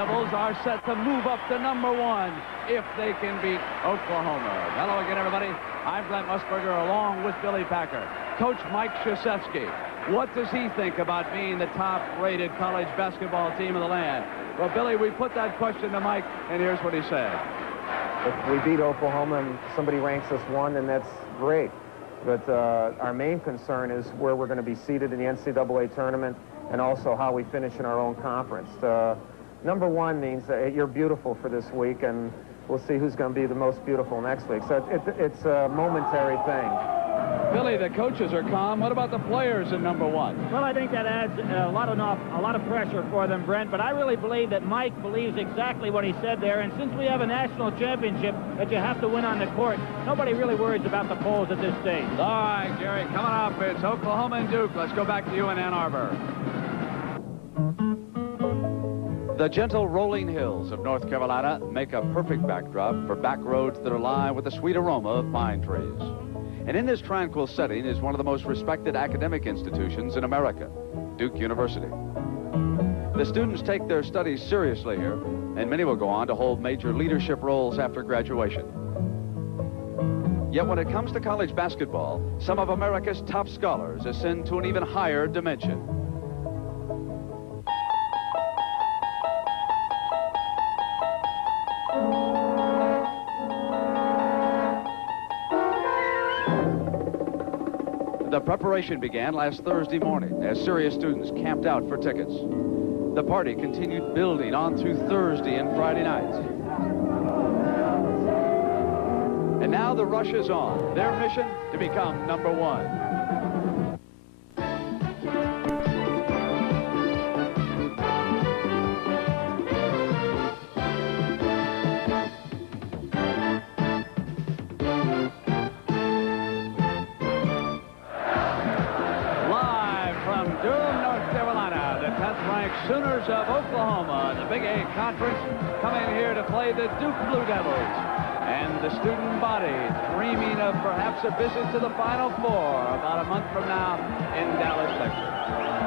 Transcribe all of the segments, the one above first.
Devils are set to move up to #1 if they can beat Oklahoma. Hello again, everybody. I'm Brent Musburger along with Billy Packer. Coach Mike Krzyzewski, what does he think about being the top-rated college basketball team in the land? Well, Billy, we put that question to Mike, and here's what he said. If we beat Oklahoma and somebody ranks us 1, then that's great. But our main concern is where we're going to be seated in the NCAA tournament and also how we finish in our own conference. #1 means that you're beautiful for this week, and we'll see who's going to be the most beautiful next week. So it's a momentary thing. Billy, the coaches are calm. What about the players in #1? Well, I think that adds a lot of pressure for them, Brent. But I really believe that Mike believes exactly what he said there. And since we have a national championship that you have to win on the court, nobody really worries about the polls at this stage. All right, Gary, coming up, it's Oklahoma and Duke. Let's go back to you in Ann Arbor. The gentle rolling hills of North Carolina make a perfect backdrop for back roads that are lined with the sweet aroma of pine trees. And in this tranquil setting is one of the most respected academic institutions in America, Duke University. The students take their studies seriously here, and many will go on to hold major leadership roles after graduation. Yet when it comes to college basketball, some of America's top scholars ascend to an even higher dimension. The preparation began last Thursday morning as serious students camped out for tickets. The party continued building on through Thursday and Friday nights. And now the rush is on. Their mission to become #1. Durham, North Carolina, the 10th-ranked Sooners of Oklahoma, the Big 8 Conference, coming here to play the Duke Blue Devils. And the student body dreaming of perhaps a visit to the Final Four about a month from now in Dallas, Texas.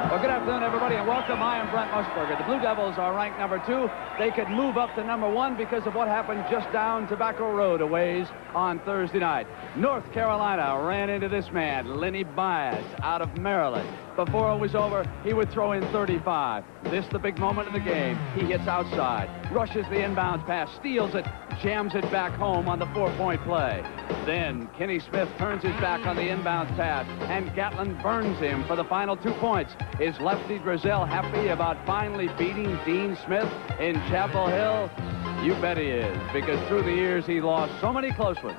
Well, good afternoon, everybody, and welcome. I am Brent Musburger. The Blue Devils are ranked #2. They could move up to #1 because of what happened just down Tobacco Road a ways on Thursday night. North Carolina ran into this man, Lenny Bias, out of Maryland. Before it was over, he would throw in 35. This the big moment of the game. He hits outside, rushes the inbounds pass, steals it, jams it back home on the 4-point play. Then Kenny Smith turns his back on the inbounds pass, and Gatlin burns him for the final 2 points. Is Lefty Drizel happy about finally beating Dean Smith in Chapel Hill? You bet he is, because through the years he lost so many close ones.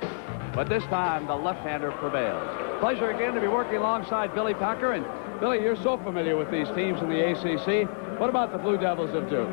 But this time, the left-hander prevails. Pleasure again to be working alongside Billy Packer. And Billy, you're so familiar with these teams in the ACC. What about the Blue Devils of Duke?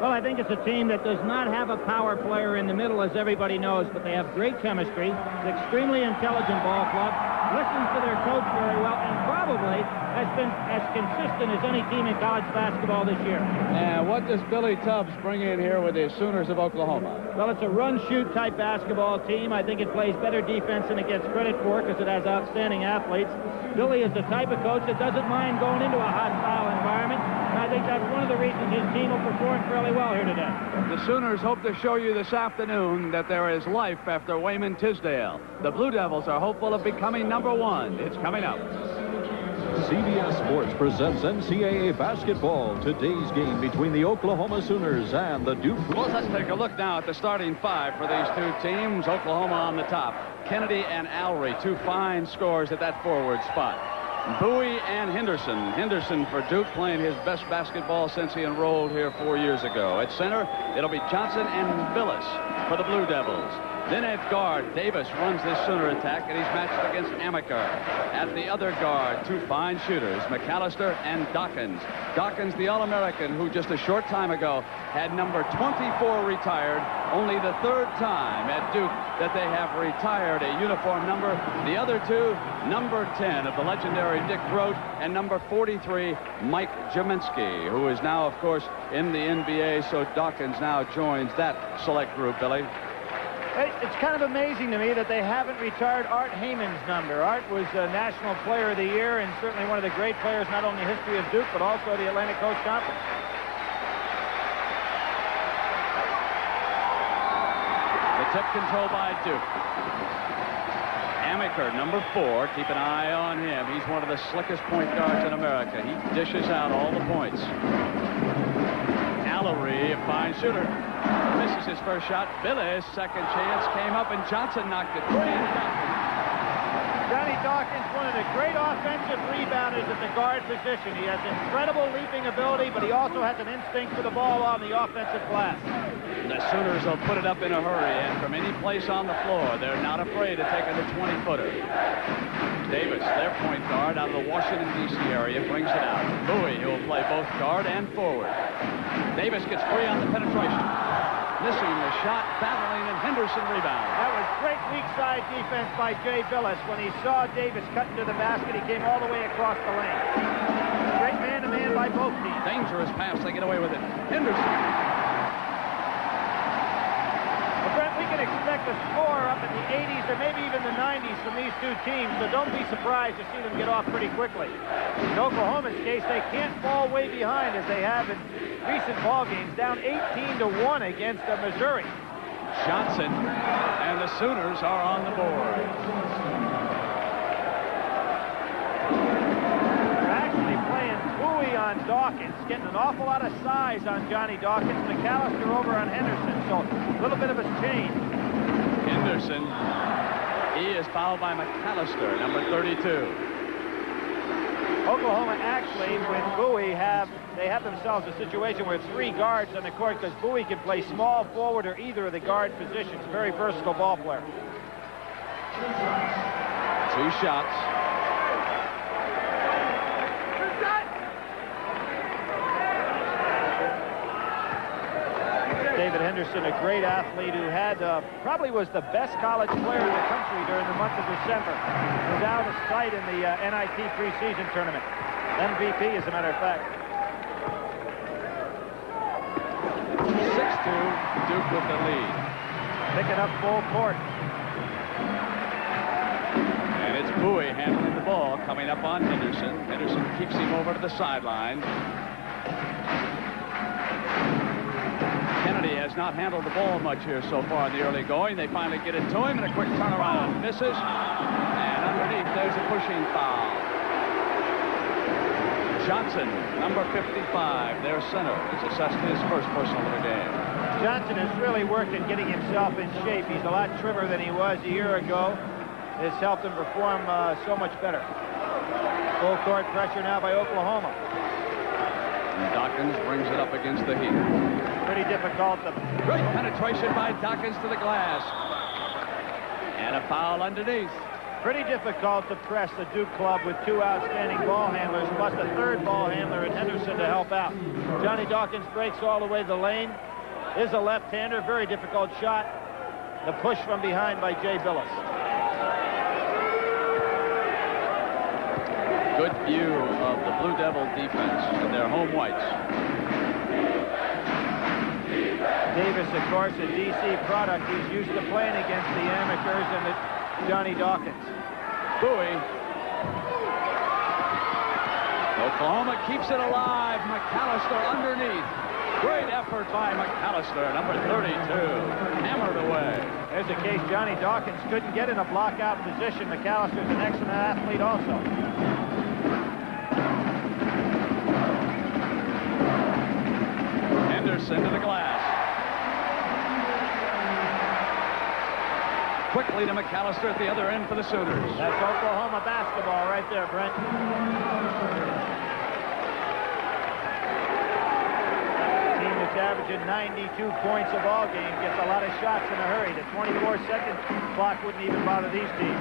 Well, I think it's a team that does not have a power player in the middle, as everybody knows, but they have great chemistry. It's an extremely intelligent ball club, listens to their coach very well, and probably has been as consistent as any team in college basketball this year. And what does Billy Tubbs bring in here with the Sooners of Oklahoma? Well, it's a run-shoot type basketball team. I think it plays better defense than it gets credit for because it has outstanding athletes. Billy is the type of coach that doesn't mind going into a hostile environment, and I think that's one of the reasons his team will perform fairly well here today. The Sooners hope to show you this afternoon that there is life after Wayman Tisdale. The Blue Devils are hopeful of becoming #1. It's coming up. CBS Sports presents NCAA basketball. Today's game between the Oklahoma Sooners and the Duke. Well, let's take a look now at the starting 5 for these two teams. Oklahoma on the top. Kennedy and Alry, 2 fine scorers at that forward spot. Bowie and Henderson. Henderson for Duke, playing his best basketball since he enrolled here 4 years ago. At center, it'll be Johnson and Billis for the Blue Devils. Then at guard, Davis runs this Sooner attack, and he's matched against Amaker. At the other guard, 2 fine shooters, McAllister and Dawkins. Dawkins, the All-American, who just a short time ago had number 24 retired, only the 3rd time at Duke that they have retired a uniform number. The other 2, number 10 of the legendary Dick Grote, and number 43, Mike Jaminski, who is now, of course, in the NBA, so Dawkins now joins that select group, Billy. It's kind of amazing to me that they haven't retired Art Heyman's number. Art was National Player of the Year and certainly one of the great players, not only in the history of Duke, but also the Atlantic Coast Conference. Tip control by Duke. Amaker, number 4. Keep an eye on him. He's one of the slickest point guards in America. He dishes out all the points. Allery, a fine shooter. Misses his first shot. Billis, second chance, came up, and Johnson knocked it free. Johnny Dawkins, one of the great offensive rebounders at the guard position. He has incredible leaping ability, but he also has an instinct for the ball on the offensive glass. The Sooners will put it up in a hurry, and from any place on the floor, they're not afraid of taking the 20-footer. Davis, their point guard out of the Washington, D.C. area, brings it out. Bowie, who will play both guard and forward. Davis gets free on the penetration. Missing the shot, battling, and Henderson rebound. That was great weak side defense by Jay Billis. When he saw Davis cut into the basket, he came all the way across the lane. Great man-to-man by both teams. Dangerous pass, they get away with it. Henderson. Well, Brent, we can expect a score up in the 80s or maybe even the 90s from these two teams, so don't be surprised to see them get off pretty quickly. In Oklahoma's case, they can't fall way behind as they have in recent ball games, down 18-1 against Missouri. Johnson and the Sooners are on the board. They're actually playing Bowie on Dawkins, getting an awful lot of size on Johnny Dawkins. McAllister over on Henderson, so a little bit of a change. Henderson, he is fouled by McAllister, number 32. Oklahoma actually, with Bowie, they have themselves a situation where 3 guards on the court because Bowie can play small forward or either of the guard positions. Very versatile ball player. 2 shots. David Henderson, a great athlete who had probably was the best college player in the country during the month of December. Without a sight in the NIT preseason tournament. MVP, as a matter of fact. 6-2, Duke with the lead. Picking up full court. And it's Bowie handling the ball, coming up on Henderson. Henderson keeps him over to the sideline. Kennedy has not handled the ball much here so far in the early going. They finally get it to him, and a quick turnaround. Misses. And underneath, there's a pushing foul. Johnson, number 55, their center, is assessed his first personal of the game. Johnson has really worked at getting himself in shape. He's a lot trimmer than he was a year ago. It's helped him perform so much better. Full court pressure now by Oklahoma. And Dawkins brings it up against the Heat. Pretty difficult. Great penetration by Dawkins to the glass. And a foul underneath. Pretty difficult to press the Duke club with 2 outstanding ball handlers, plus a 3rd ball handler in Henderson to help out. Johnny Dawkins breaks all the way to the lane. Is a left-hander. Very difficult shot. The push from behind by Jay Billis. Good view of the Blue Devil defense in their home whites. Davis, of course, a D.C. product. He's used to playing against the amateurs and the Johnny Dawkins. Bowie. Oklahoma keeps it alive. McAllister underneath. Great effort by McAllister, number 32. Hammered away. There's a case Johnny Dawkins couldn't get in a block-out position. McAllister's an excellent athlete also. Henderson to the glass. Quickly to McAllister at the other end for the Sooners. That's Oklahoma basketball right there, Brent. Team that's averaging 92 points a ball game gets a lot of shots in a hurry. The 24-second clock wouldn't even bother these teams.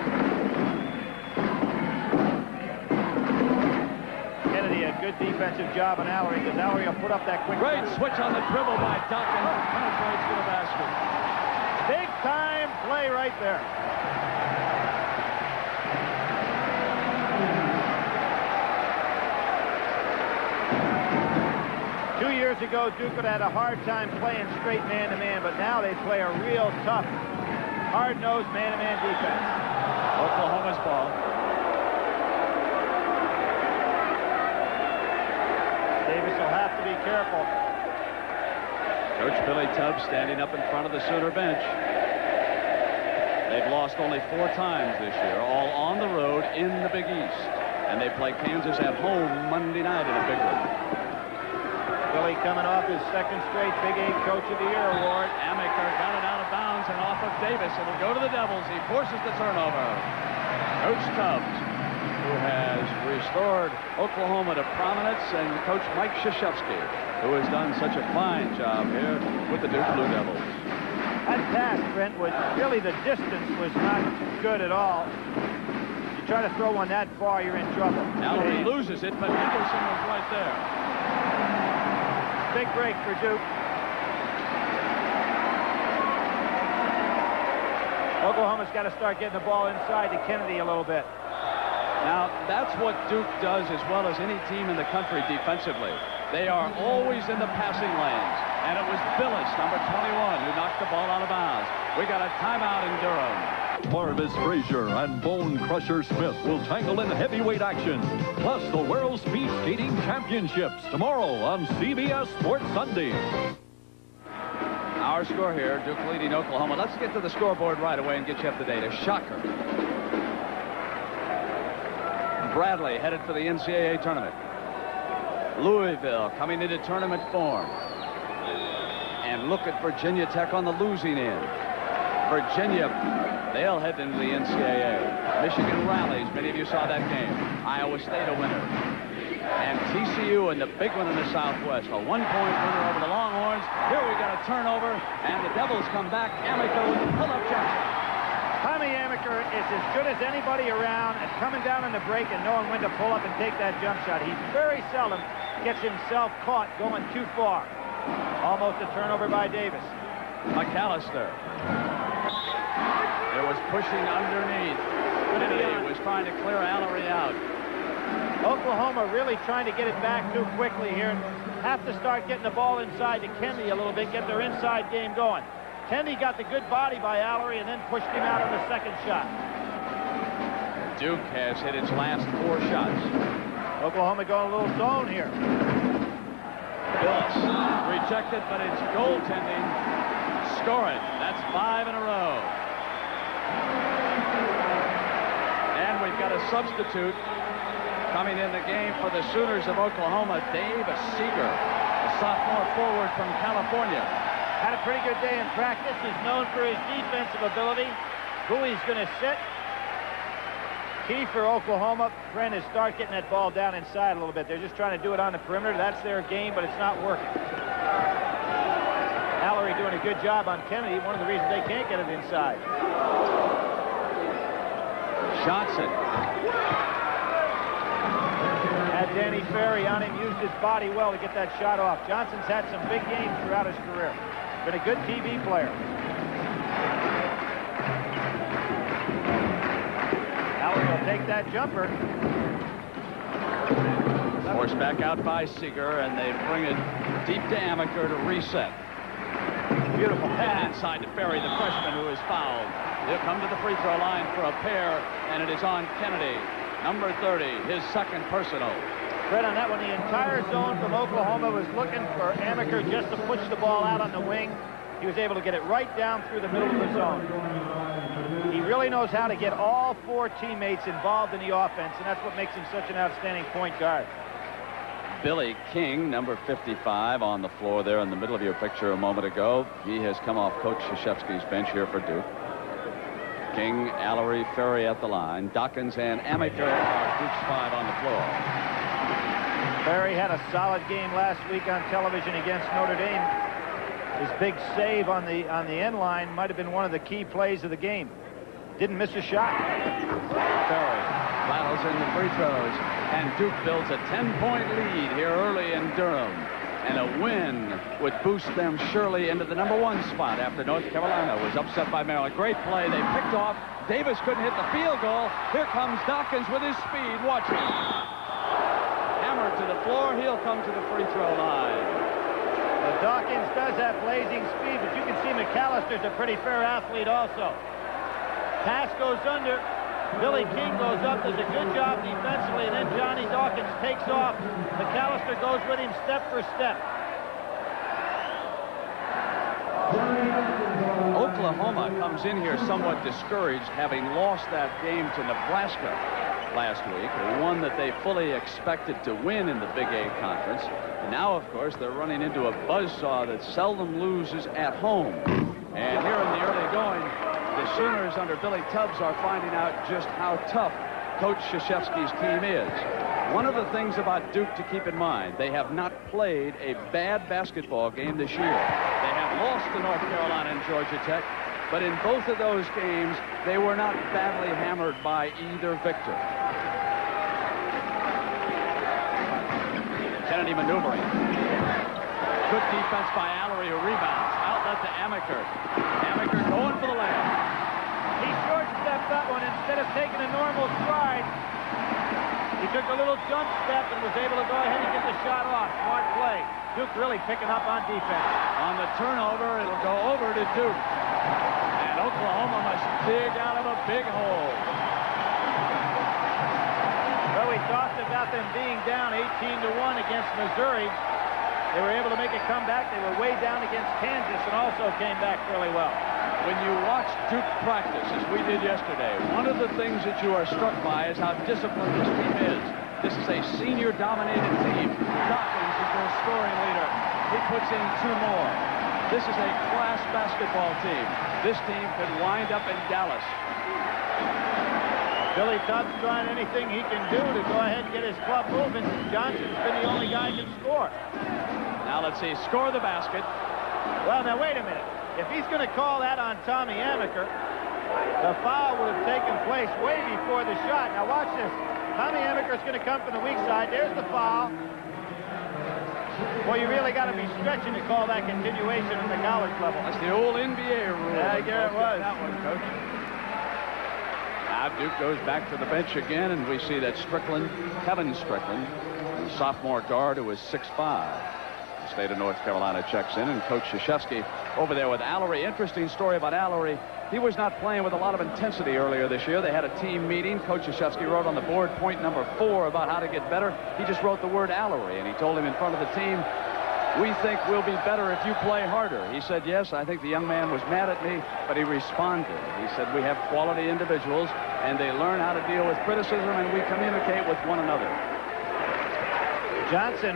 Kennedy, a good defensive job on Allery, because Allery will put up that quick. Great switch on the dribble by Dawkins. Penetrates to the basket. Big time play right there. Two years ago, Duke had a hard time playing straight man-to-man, but now they play a real tough, hard-nosed man-to-man defense. Oklahoma's ball. Davis will have to be careful. Coach Billy Tubbs standing up in front of the Sooner bench. They've lost only 4 times this year, all on the road in the Big East. And they play Kansas at home Monday night in a big one. Billy coming off his second straight Big 8 Coach of the Year award. Amaker got it out of bounds and off of Davis. It'll go to the Devils. He forces the turnover. Coach Tubbs, who has restored Oklahoma to prominence, and Coach Mike Krzyzewski, who has done such a fine job here with the Duke Blue Devils. That pass, Brent, was really the distance was not good at all. You try to throw one that far, you're in trouble. Allery loses it, but Henderson was right there. Big break for Duke. Oklahoma's got to start getting the ball inside to Kennedy a little bit. Now, that's what Duke does as well as any team in the country defensively. They are always in the passing lanes. And it was Billis, number 21, who knocked the ball out of bounds. We got a timeout in Durham. Marvis Frazier and Bone Crusher Smith will tangle in heavyweight action. Plus the World Speed Skating Championships tomorrow on CBS Sports Sunday. Our score here, Duke leading Oklahoma. Let's get to the scoreboard right away and get you up to date. A shocker. Bradley headed for the NCAA tournament. Louisville coming into tournament form. And look at Virginia Tech on the losing end. Virginia, they'll head into the NCAA. Michigan rallies. Many of you saw that game. Iowa State a winner. And TCU in the big one in the Southwest. A 1-point winner over the Longhorns. Here we got a turnover, and the Devils come back. Amaker with the pull-up jump shot. Tommy Amaker is as good as anybody around at coming down in the break and knowing when to pull up and take that jump shot. He very seldom gets himself caught going too far. Almost a turnover by Davis. McAllister. There was pushing underneath. Kennedy was trying to clear Allery out. Oklahoma really trying to get it back too quickly here. Have to start getting the ball inside to Kennedy a little bit, get their inside game going. Kennedy got the good body by Allery and then pushed him out on the second shot. Duke has hit its last 4 shots. Oklahoma going a little zone here. Billis rejected, but it's goaltending. Score it. That's 5 in a row. And we've got a substitute coming in the game for the Sooners of Oklahoma, Dave Seeger, a sophomore forward from California. Had a pretty good day in practice. He's known for his defensive ability. Who he's going to sit. Key for Oklahoma, Brent, is start getting that ball down inside a little bit. They're just trying to do it on the perimeter. That's their game, but it's not working. Allery doing a good job on Kennedy. One of the reasons they can't get it inside. Johnson. Had Danny Ferry on him, used his body well to get that shot off. Johnson's had some big games throughout his career. Been a good TV player. Allery will take that jumper. Forced back out by Seeger, and they bring it deep to Amaker to reset. Beautiful pass. Inside to Ferry, the freshman who is fouled. He'll come to the free throw line for a pair, and it is on Kennedy. Number 30, his second personal. Fred, on that one, the entire zone from Oklahoma was looking for Amaker just to push the ball out on the wing. He was able to get it right down through the middle of the zone. He really knows how to get all 4 teammates involved in the offense, and that's what makes him such an outstanding point guard. Billy King, number 55, on the floor there in the middle of your picture a moment ago. He has come off Coach Krzyzewski's bench here for Duke. King, Allery, Ferry at the line. Dawkins and Amaker are Duke's 5 on the floor. Ferry had a solid game last week on television against Notre Dame. His big save on the end line might have been one of the key plays of the game. Didn't miss a shot. Ferry battles in the free throws, and Duke builds a 10-point lead here early in Durham. And a win would boost them surely into the number 1 spot after North Carolina was upset by Maryland. Great play. They picked off. Davis couldn't hit the field goal. Here comes Dawkins with his speed. Watch him. Hammered to the floor. He'll come to the free throw line. Well, Dawkins does have blazing speed, but you can see McAllister's a pretty fair athlete also. Pass goes under. Billy King goes up, does a good job defensively, and then Johnny Dawkins takes off. McAllister goes with him step for step. Oklahoma comes in here somewhat discouraged, having lost that game to Nebraska last week, one that they fully expected to win in the Big 8 Conference. And now, of course, they're running into a buzzsaw that seldom loses at home. And here in the early going, the Sooners under Billy Tubbs are finding out just how tough Coach Krzyzewski's team is. One of the things about Duke to keep in mind, they have not played a bad basketball game this year. They have lost to North Carolina and Georgia Tech, but in both of those games, they were not badly hammered by either victor. Kennedy maneuvering. Good defense by Allery, who rebounds. Outlet to Amaker. Amaker going for the layup. He short-stepped that one instead of taking a normal stride. He took a little jump step and was able to go ahead and get the shot off. Smart play. Duke really picking up on defense. On the turnover, it'll go over to Duke. And Oklahoma must dig out of a big hole. Well, we talked about them being down 18-1 against Missouri. They were able to make a comeback. They were way down against Kansas and also came back fairly well. When you watch Duke practice, as we did yesterday, one of the things that you are struck by is how disciplined this team is. This is a senior-dominated team. Dawkins is their scoring leader. He puts in 2 more. This is a class basketball team. This team could wind up in Dallas. Billy Tubbs trying anything he can do to go ahead and get his club moving. Johnson's been the only guy who can score. Now let's see, score the basket. Well, now wait a minute. If he's going to call that on Tommy Amaker, the foul would have taken place way before the shot. Now watch this. Tommy Amaker's going to come from the weak side. There's the foul. Well, you really got to be stretching to call that continuation at the college level. That's the old NBA rule. Yeah, it was. That one, Coach. Now Duke goes back to the bench again, and we see that Strickland, Kevin Strickland, the sophomore guard who is 6'5". The state of North Carolina checks in, and Coach Krzyzewski over there with Allery. Interesting story about Allery. He was not playing with a lot of intensity earlier this year. They had a team meeting. Coach Krzyzewski wrote on the board point number 4 about how to get better. He just wrote the word Allery, and he told him in front of the team, "We think we'll be better if you play harder." He said, "Yes, I think the young man was mad at me, but he responded." He said, "We have quality individuals, and they learn how to deal with criticism, and we communicate with one another." Johnson,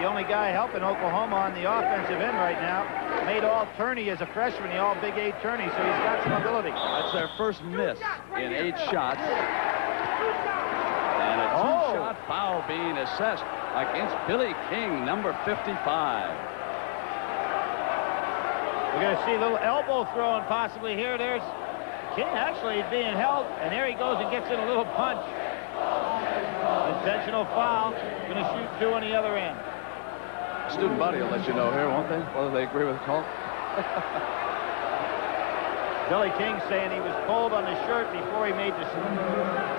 the only guy helping Oklahoma on the offensive end right now, made all tourney as a freshman, the all Big 8 tourney, so he's got some ability. That's their first miss in 8 shots. And a 2-shot foul being assessed against Billy King, number 55. We're going to see a little elbow throwing possibly here. There's King actually being held, and there he goes and gets in a little punch. Intentional foul. Going to shoot 2 on the other end. Student body will let you know here, won't they? Whether they agree with the call. Billy King saying he was cold on his shirt before he made this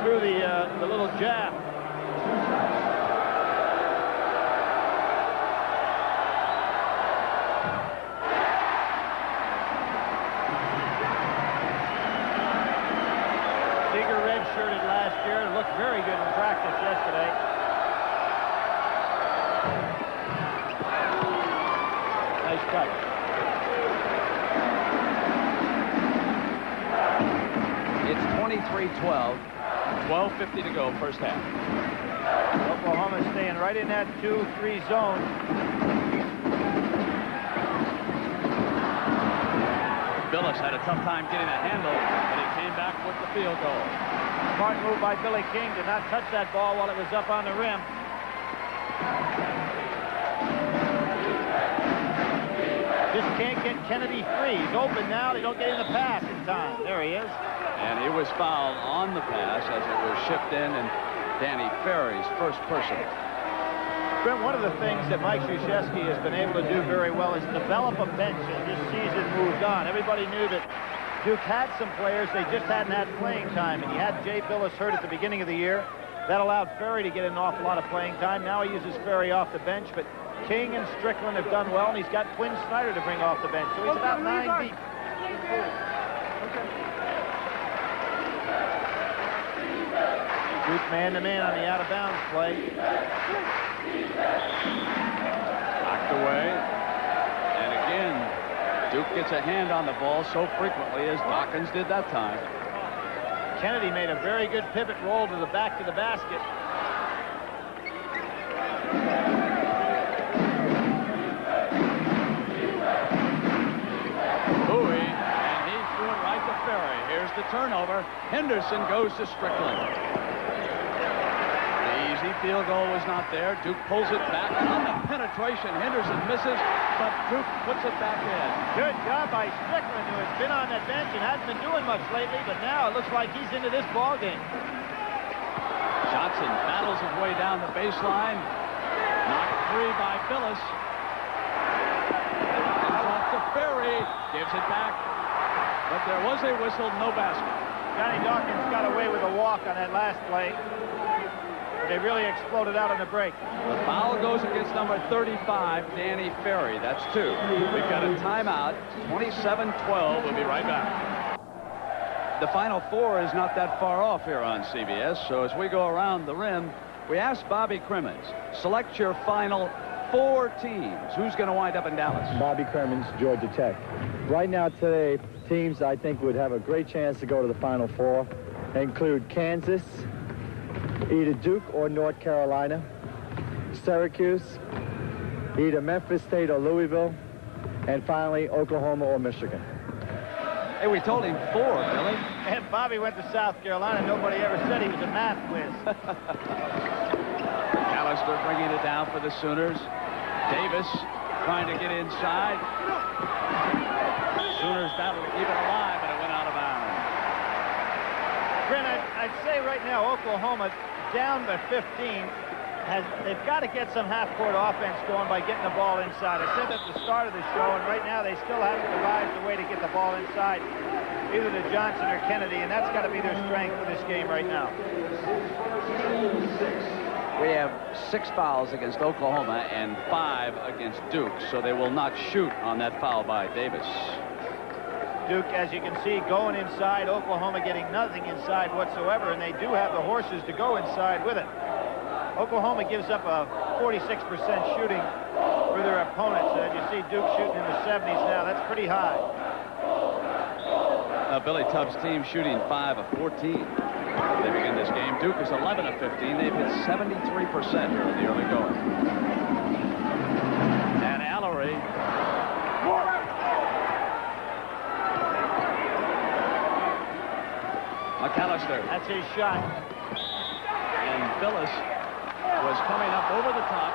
through the little jab. Digger redshirted last year and looked very good in practice yesterday. Nice touch. It's 23-12. 12:50 to go, first half. Oklahoma staying right in that 2-3 zone. Billis had a tough time getting a handle, but he came back with the field goal. Smart move by Billy King to not touch that ball while it was up on the rim. Just can't get Kennedy free. He's open now. They don't get in the pass in time. There he is. And he was fouled on the pass as it was shipped in, and Danny Ferry's first person. Brent, one of the things that Mike Krzyzewski has been able to do very well is develop a bench as this season moved on. Everybody knew that Duke had some players. They just hadn't had playing time. And he had Jay Billis hurt at the beginning of the year. That allowed Ferry to get an awful lot of playing time. Now he uses Ferry off the bench, but King and Strickland have done well, and he's got Quinn Snyder to bring off the bench. So he's about 9 deep. Duke man-to-man on the out-of-bounds play. Knocked away. And again, Duke gets a hand on the ball so frequently as Dawkins did that time. Kennedy made a very good pivot roll to the back of the basket. Bowie, and he threw it right to Ferry. Here's the turnover. Henderson goes to Strickland. The easy field goal was not there. Duke pulls it back on the penetration. Henderson misses, but Duke puts it back in. Good job by Strickland, who has been on that bench and hasn't been doing much lately, but now it looks like he's into this ball game. Johnson battles his way down the baseline. Knocked free by Phyllis. It's off to Ferry. Gives it back. But there was a whistle, no basket. Johnny Dawkins got away with a walk on that last play. But they really exploded out on the break. The foul goes against number 35, Danny Ferry. That's 2. We've got a timeout. 27-12. We'll be right back. The Final Four is not that far off here on CBS, so as we go around the rim, we asked Bobby Crimmins, select your final 4 teams. Who's going to wind up in Dallas? Bobby Crimmins, Georgia Tech. Right now today, teams I think would have a great chance to go to the Final Four include Kansas, either Duke or North Carolina, Syracuse, either Memphis State or Louisville, and finally Oklahoma or Michigan. Hey, we told him 4, Billy. And Bobby went to South Carolina. Nobody ever said he was a math whiz. Allister bringing it down for the Sooners. Davis trying to get inside. Sooners battle to keep it alive, but it went out of bounds. Brent, I'd say right now Oklahoma down by 15. They've got to get some half-court offense going by getting the ball inside. I said that at the start of the show, and right now they still haven't devised a way to get the ball inside, either to Johnson or Kennedy, and that's got to be their strength for this game right now. We have 6 fouls against Oklahoma and 5 against Duke, so they will not shoot on that foul by Davis. Duke, as you can see, going inside. Oklahoma getting nothing inside whatsoever, and they do have the horses to go inside with it. Oklahoma gives up a 46% shooting for their opponents. You see Duke shooting in the 70s now. That's pretty high. Billy Tubbs' team shooting 5 of 14. They begin this game. Duke is 11 of 15. They've hit 73% here in the early going. And Allery. McAllister. That's his shot. And Phyllis was coming up over the top,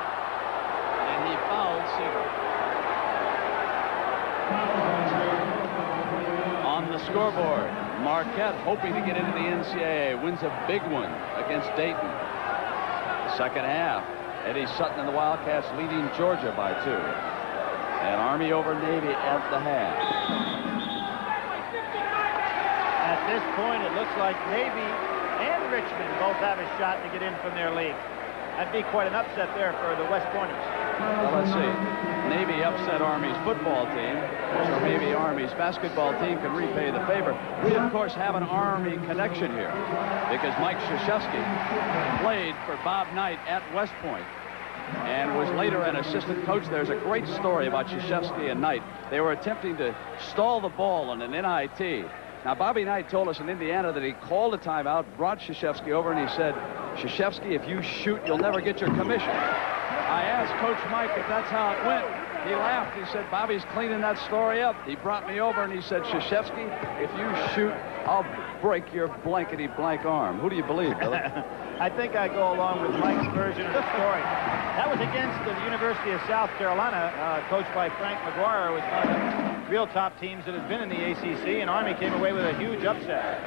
and he fouled Seaver. On the scoreboard, Marquette, hoping to get into the NCAA, wins a big one against Dayton. Second half, Eddie Sutton and the Wildcats leading Georgia by 2. And Army over Navy at the half. At this point, it looks like Navy and Richmond both have a shot to get in from their league. That'd be quite an upset there for the West Pointers. Well, let's see. Navy upset Army's football team, so maybe Army's basketball team can repay the favor. We, of course, have an Army connection here because Mike Krzyzewski played for Bob Knight at West Point and was later an assistant coach. There's a great story about Krzyzewski and Knight. They were attempting to stall the ball on an NIT. Now, Bobby Knight told us in Indiana that he called a timeout, brought Krzyzewski over, and he said, Krzyzewski, if you shoot, you'll never get your commission. I asked Coach Mike if that's how it went. He laughed. He said, Bobby's cleaning that story up. He brought me over, and he said, Krzyzewski, if you shoot, I'll break your blankety-blank arm. Who do you believe, Billy? I think I go along with Mike's version of the story. That was against the University of South Carolina, coached by Frank McGuire, was one of the real top teams that has been in the ACC, and Army came away with a huge upset.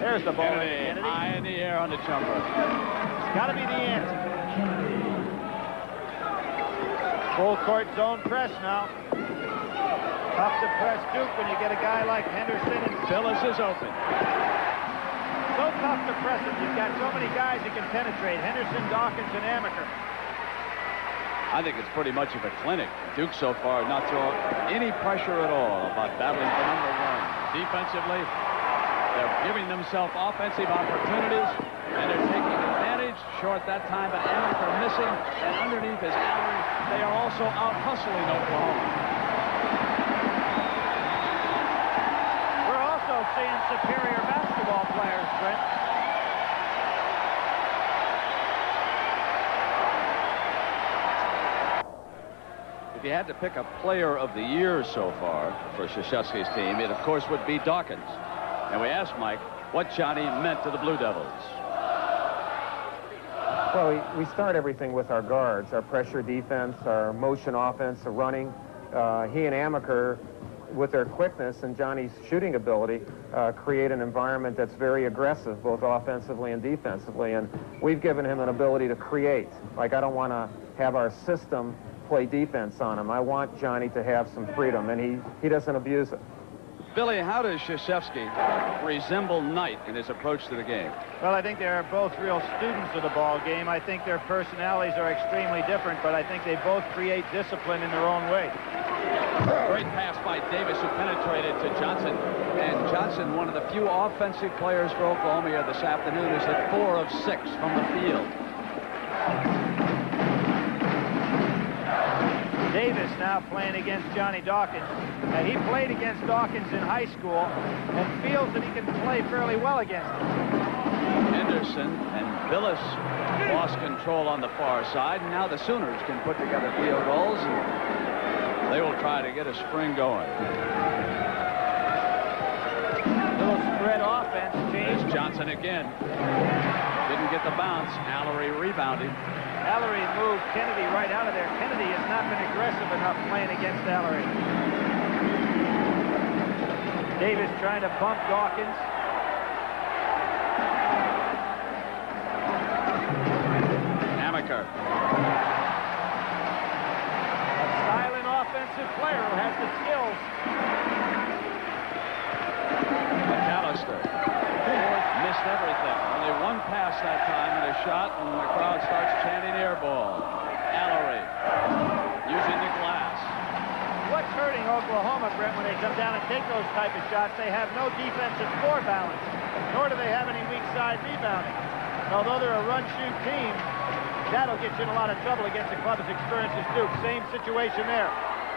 There's the ball. Kennedy, high in the air on the jumper. It's got to be the ante. Full court zone press now. Tough to press Duke when you get a guy like Henderson. And Phyllis is open. So tough to press him. You've got so many guys that can penetrate. Henderson, Dawkins, and Amaker. I think it's pretty much of a clinic. Duke so far not throwing any pressure at all about battling for number 1. Defensively, they're giving themselves offensive opportunities, and they're taking advantage. Short that time, but Amaker missing, and underneath is Allery. They are also out hustling Oklahoma. you had to pick a player of the year so far for Krzyzewski's team, it, of course, would be Dawkins. And we asked Mike what Johnny meant to the Blue Devils. Well, we start everything with our guards, our pressure defense, our motion offense, the running. He and Amaker, with their quickness and Johnny's shooting ability, create an environment that's very aggressive, both offensively and defensively. And we've given him an ability to create. Like, I don't want to have our system play defense on him. I want Johnny to have some freedom, and he doesn't abuse it. Billy, how does Krzyzewski resemble Knight in his approach to the game? Well, I think they're both real students of the ball game. I think their personalities are extremely different, but I think they both create discipline in their own way. Great pass by Davis, who penetrated to Johnson. And Johnson, one of the few offensive players for Oklahoma here this afternoon, is at 4 of 6 from the field. Davis now playing against Johnny Dawkins. He played against Dawkins in high school and feels that he can play fairly well against him. Henderson and Billis lost control on the far side, and now the Sooners can put together field goals, and they will try to get a spring going. Little spread offense. There's Johnson again. Didn't get the bounce. Allery rebounding. Allery moved Kennedy right out of there. Kennedy has not been aggressive enough playing against Allery. Davis trying to bump Dawkins. Amaker. A silent offensive player who has the skills. McAllister. Missed everything. Only one pass that time and a shot, and the crowd starts chanting air ball. Allery using the glass. What's hurting Oklahoma, Brent, when they come down and take those type of shots? They have no defensive floor balance, nor do they have any weak side rebounding. And although they're a run-shoot team, that'll get you in a lot of trouble against a club as experienced as Duke. Same situation there.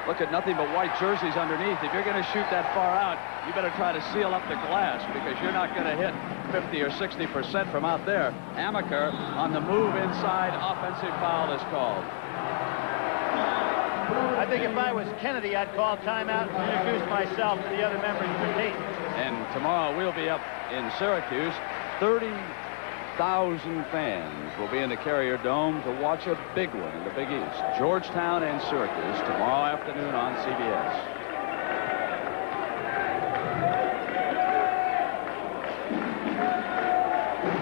Look at nothing but white jerseys underneath. If you're going to shoot that far out, you better try to seal up the glass, because you're not going to hit 50 or 60% from out there. Amaker on the move inside. Offensive foul is called. I think if I was Kennedy, I'd call timeout and introduce myself to the other members of the team. And tomorrow we'll be up in Syracuse. 30,000 fans will be in the Carrier Dome to watch a big one in the Big East. Georgetown and Syracuse tomorrow afternoon on CBS.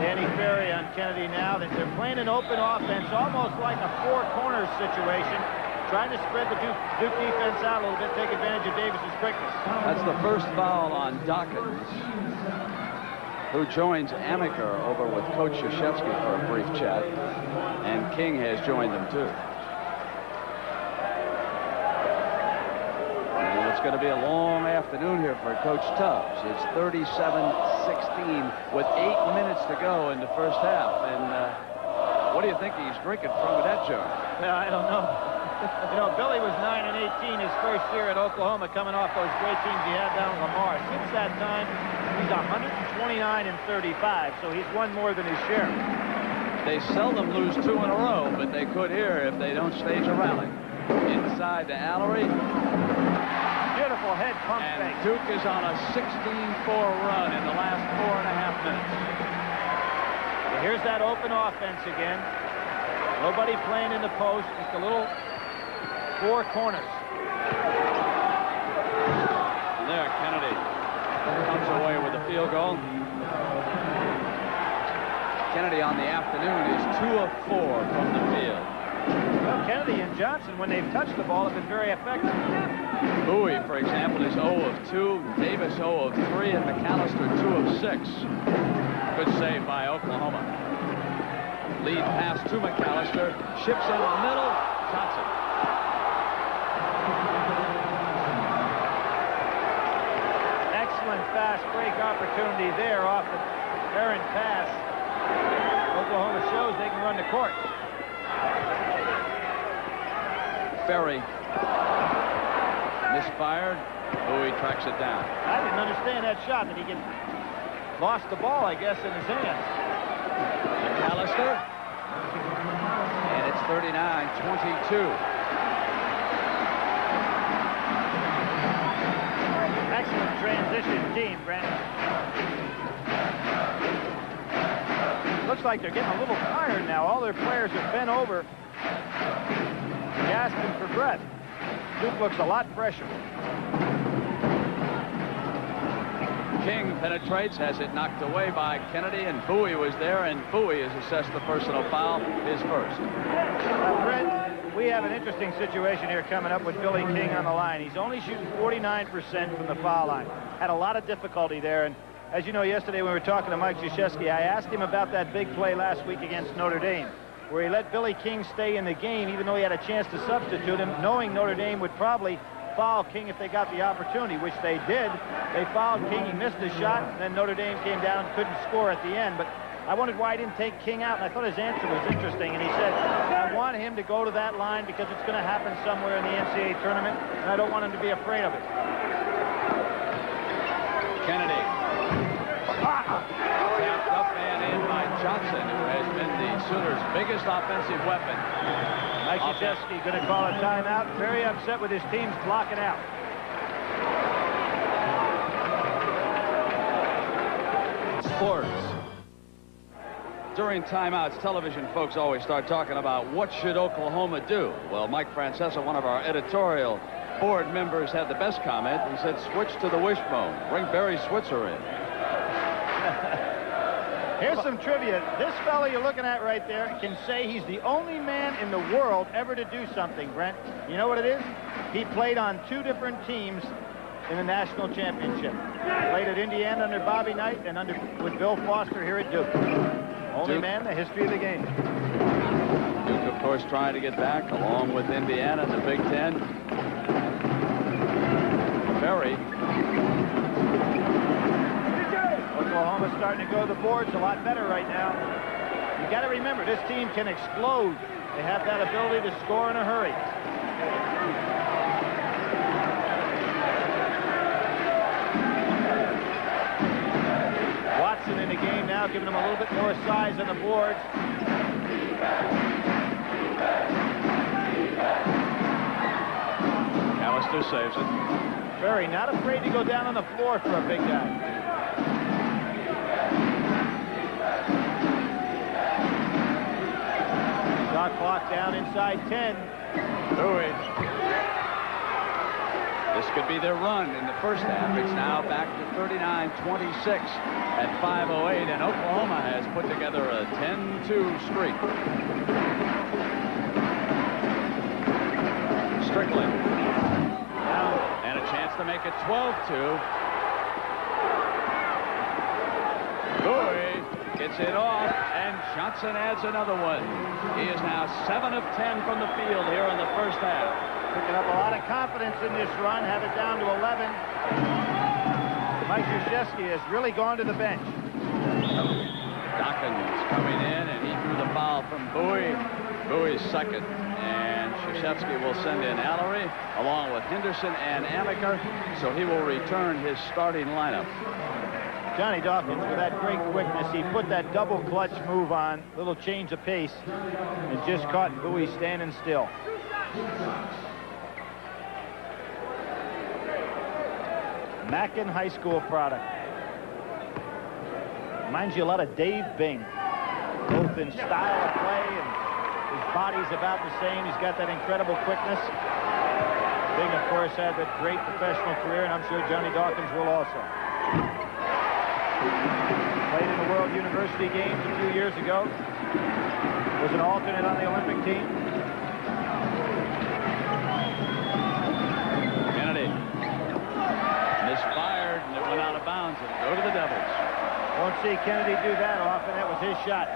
Danny Ferry on Kennedy now. That they're playing an open offense, almost like a four corners situation, trying to spread the Duke defense out a little bit, take advantage of Davis's quickness. That's the first foul on Dawkins, who joins Amaker over with Coach Krzyzewski for a brief chat, and King has joined them too. And it's going to be a long afternoon here for Coach Tubbs. It's 37-16 with 8 minutes to go in the first half. And what do you think he's drinking from with that jar? Yeah, I don't know. You know, Billy was 9 and 18 his first year at Oklahoma, coming off those great teams he had down at Lamar. Since that time, he's 129 and 35, so he's won more than his share. They seldom lose 2 in a row, but they could here if they don't stage a rally. Inside to Allery. Beautiful head pump And fake. Duke is on a 16-4 run in the last 4.5 minutes. Well, here's that open offense again. Nobody playing in the post, just a little four corners. And there, Kennedy comes away with a field goal. Kennedy on the afternoon is 2 of 4 from the field. Well, Kennedy and Johnson, when they've touched the ball, have been very effective. Bowie, for example, is 0 of 2. Davis 0 of 3, and McAllister 2 of 6. Good save by Oklahoma. Lead pass to McAllister. Ships in the middle. Johnson. Excellent fast break opportunity there off the errant pass. Oklahoma shows they can run the court. Ferry misfired. Bowie tracks it down. I didn't understand that shot. That he lost the ball, I guess, in his hands. McAllister. And it's 39-22. transition team, Brent. Looks like they're getting a little tired now. All their players have bent over, gasping for breath. Duke looks a lot fresher. King penetrates, has it knocked away by Kennedy, and Bowie was there, and Bowie has assessed the personal foul, his first. Brent, we have an interesting situation here coming up with Billy King on the line. He's only shooting 49% from the foul line. Had a lot of difficulty there, and as you know, yesterday when we were talking to Mike Krzyzewski, I asked him about that big play last week against Notre Dame, where he let Billy King stay in the game, even though he had a chance to substitute him, knowing Notre Dame would probably foul King if they got the opportunity, which they did. They fouled King, he missed his shot, and then Notre Dame came down and couldn't score at the end. But I wondered why he didn't take King out, and I thought his answer was interesting. And he said, I want him to go to that line because it's going to happen somewhere in the NCAA tournament, and I don't want him to be afraid of it. Kennedy. Tapped up and in by Johnson, who has been the Sooners' biggest offensive weapon. Mike Krzyzewski going to call a timeout. Very upset with his team's blocking out. Sports. During timeouts, television folks always start talking about what should Oklahoma do. Well, Mike Francesa, one of our editorial board members, had the best comment. He said, switch to the wishbone. Bring Barry Switzer in. Here's some trivia. This fellow you're looking at right there can say he's the only man in the world ever to do something, Brent. You know what it is? He played on 2 different teams in the national championship. Played at Indiana under Bobby Knight and with Bill Foster here at Duke. Only Duke. man in the history of the game. Duke, of course, trying to get back, along with Indiana in the Big Ten. Barry. Oklahoma's starting to go to the boards a lot better right now. You got to remember, this team can explode. They have that ability to score in a hurry. Watson in the game now, giving them a little bit more size on the boards. Allister saves it. Barry not afraid to go down on the floor for a big guy. Shot clock down inside 10. Bowie. This could be their run in the first half. It's now back to 39-26 at 5:08, and Oklahoma has put together a 10-2 streak. Strickland. And a chance to make it 12-2. Bowie gets it off, and Johnson adds another one. He is now 7 of 10 from the field here in the first half. Picking up a lot of confidence in this run, have it down to 11. Mike Krzyzewski has really gone to the bench. Dawkins coming in, and he drew the foul from Bowie. Bowie's second, and Krzyzewski will send in Allery along with Henderson and Amaker, so he will return his starting lineup. Johnny Dawkins, with that great quickness, he put that double clutch move on, little change of pace, and just caught Bowie standing still. Mackin High School product. Reminds you a lot of Dave Bing, both in style of play, and his body's about the same. He's got that incredible quickness. Bing, of course, had that great professional career, and I'm sure Johnny Dawkins will also. Played in the World University Games a few years ago. Was an alternate on the Olympic team. Kennedy. Misfired, and it went out of bounds. It'll go to the Devils. Won't see Kennedy do that often. That was his shot.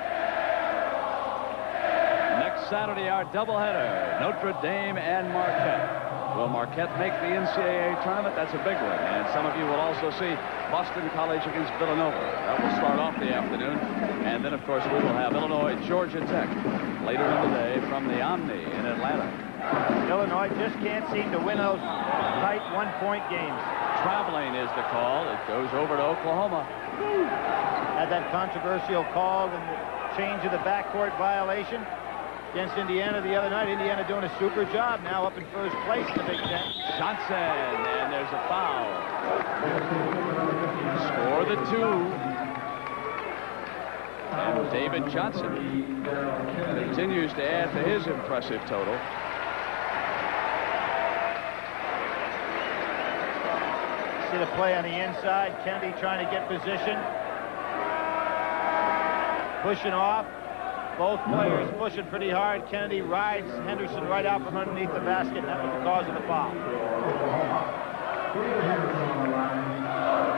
Next Saturday, our doubleheader, Notre Dame and Marquette. Will Marquette make the NCAA tournament? That's a big one. And some of you will also see Boston College against Villanova. That will start off the afternoon. And then, of course, we will have Illinois, Georgia Tech later in the day from the Omni in Atlanta. Illinois just can't seem to win those tight one-point games. Traveling is the call. It goes over to Oklahoma. Had that controversial call and the change of the backcourt violation. against Indiana the other night. Indiana doing a super job now up in first place in the Big Ten. Johnson, and there's a foul. Score the 2. And David Johnson continues to add to his impressive total. See the play on the inside. Kennedy trying to get position. Pushing off. Both players pushing pretty hard. Kennedy rides Henderson right out from underneath the basket, and that was the cause of the foul.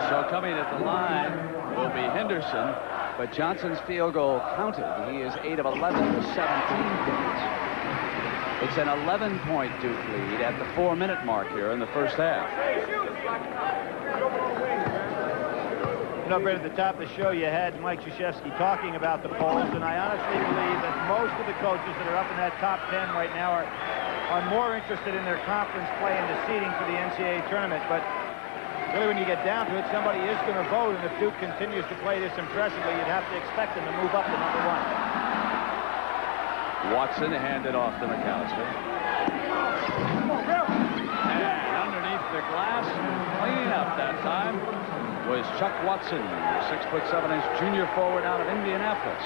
So coming at the line will be Henderson, but Johnson's field goal counted. He is 8 of 11 with 17 points. It's an 11-point Duke lead at the 4-minute mark here in the first half. You know, Brett, at the top of the show, you had Mike Krzyzewski talking about the polls, and I honestly believe that most of the coaches that are up in that top 10 right now are more interested in their conference play and the seeding for the NCAA tournament. But really, when you get down to it, somebody is going to vote, and if Duke continues to play this impressively, you'd have to expect them to move up to number 1. Watson handed off to McAllister. And underneath the glass, cleaning up that time, was Chuck Watson, 6'7" junior forward out of Indianapolis.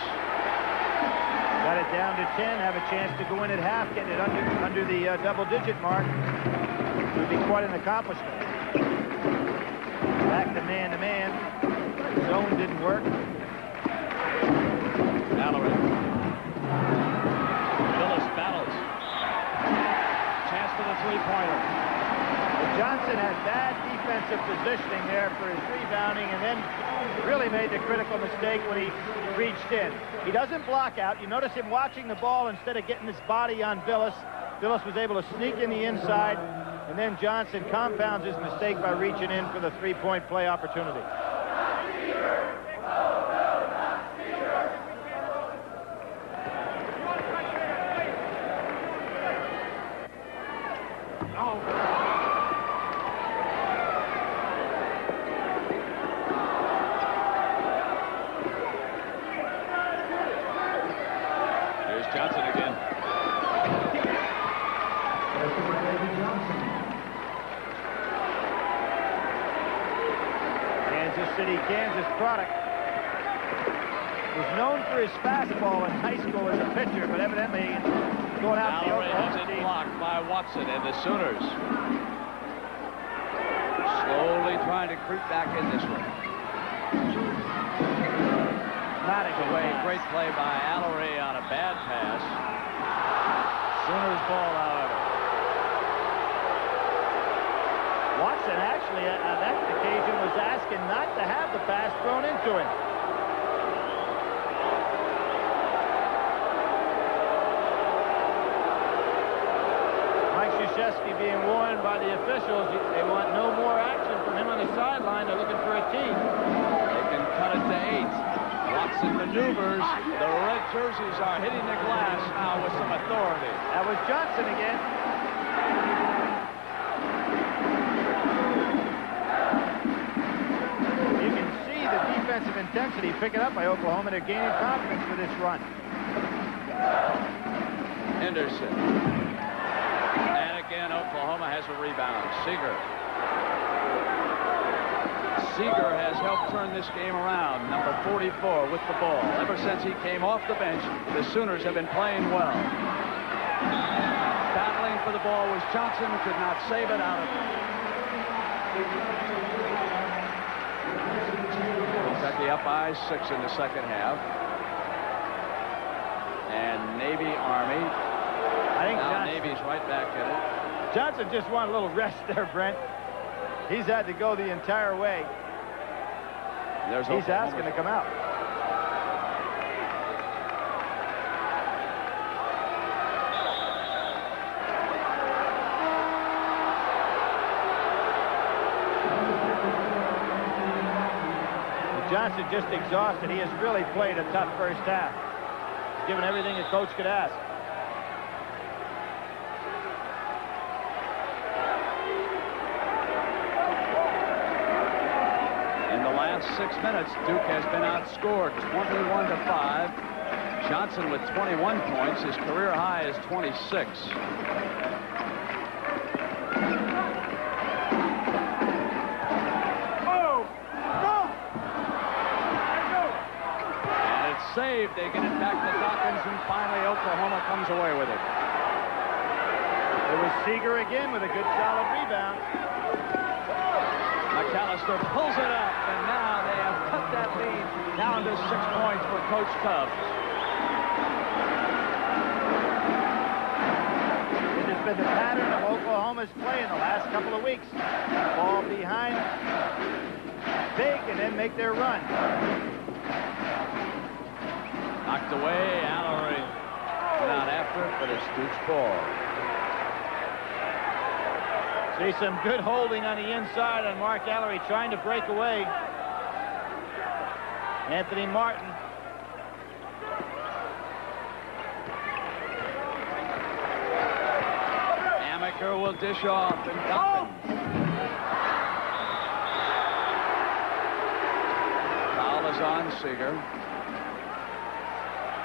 Got it down to 10, have a chance to go in at half, getting it under the double-digit mark. Would be quite an accomplishment. Back to man-to-man. Zone didn't work. Mallory. Phillips battles. Chance for the three-pointer. Johnson had bad defensive positioning there for his rebounding, and then really made the critical mistake when he reached in. He doesn't block out. You notice him watching the ball instead of getting his body on Billis. Billis was able to sneak in the inside, and then Johnson compounds his mistake by reaching in for the three-point play opportunity. Johnson again. Kansas City, Kansas product. Was known for his fastball in high school as a pitcher, but evidently going out to the Oklahoma team. Blocked by Watson and the Sooners. Slowly trying to creep back in this one. Great play by Allery on a bad pass. Sooners ball, however. Watson actually on that occasion was asking not to have the pass thrown into him. Mike Krzyzewski being warned by the officials they want no more action from him on the sideline. They're looking for a tee. They can cut it to 8. Watson maneuvers. The red jerseys are hitting the glass now with some authority. That was Johnson again. You can see the defensive intensity picking up by Oklahoma. They're gaining confidence for this run. Henderson. And again, Oklahoma has a rebound. Seeger has helped turn this game around. Number 44 with the ball. Ever since he came off the bench, the Sooners have been playing well. Battling for the ball was Johnson, could not save it out of it. Kentucky up by 6 in the second half. And Navy, Army. I think now Navy's right back in it. Johnson just wanted a little rest there, Brent. He's had to go the entire way. He's asking to come out. Johnson just exhausted. He has really played a tough first half. He's given everything a coach could ask. In the last 6 minutes, Duke has been outscored 21-5. Johnson with 21 points. His career high is 26. Saved. They get it back to Dawkins, and finally Oklahoma comes away with it. It was Seeger again with a good solid rebound. McAllister pulls it up, and now they have cut that lead down to 6 points for Coach Tubbs. It has been the pattern of Oklahoma's play in the last couple of weeks. Ball behind, big, and then make their run. Knocked away. Allery not after it, but it's Duke's ball. See some good holding on the inside on Mark Allery trying to break away. Anthony Martin. Amaker will dish off, and Dawkins. Foul is on Seeger.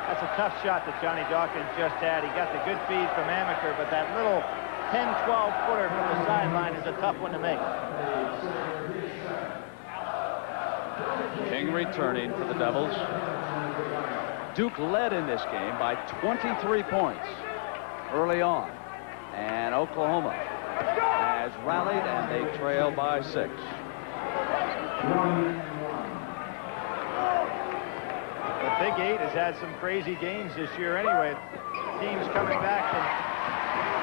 That's a tough shot that Johnny Dawkins just had. He got the good feed from Amaker, but that little 10-12 footer from the sideline is a tough one to make. King returning for the Devils. Duke led in this game by 23 points early on, and Oklahoma has rallied, and they trail by 6. The Big 8 has had some crazy games this year anyway. Teams coming back from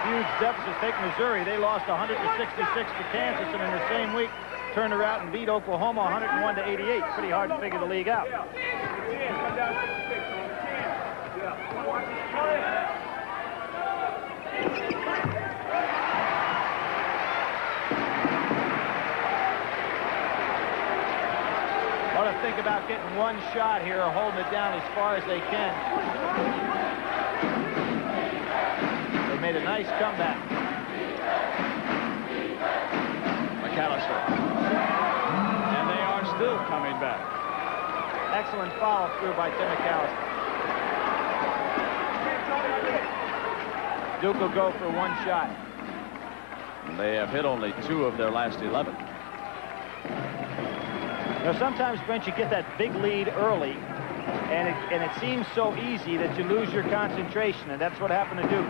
huge deficits. Take Missouri. They lost 166 to Kansas, and in the same week turned around and beat Oklahoma 101 to 88. Pretty hard to figure the league out. Think about getting one shot here or holding it down as far as they can. They made a nice comeback. McAllister. And they are still coming back. Excellent follow through by Tim McAllister. Duke will go for one shot. And they have hit only 2 of their last 11. Now, sometimes, Brent, you get that big lead early, and it seems so easy that you lose your concentration, and that's what happened to Duke.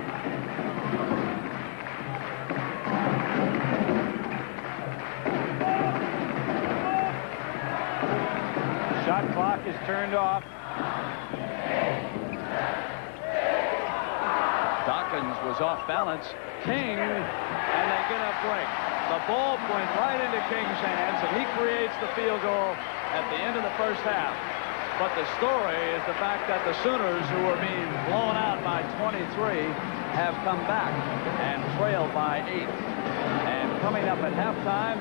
Shot clock is turned off. Dawkins was off balance. King, and they get a break. The ball went right into King's hands, and he creates the field goal at the end of the first half. But the story is the fact that the Sooners, who were being blown out by 23, have come back and trail by 8. And coming up at halftime,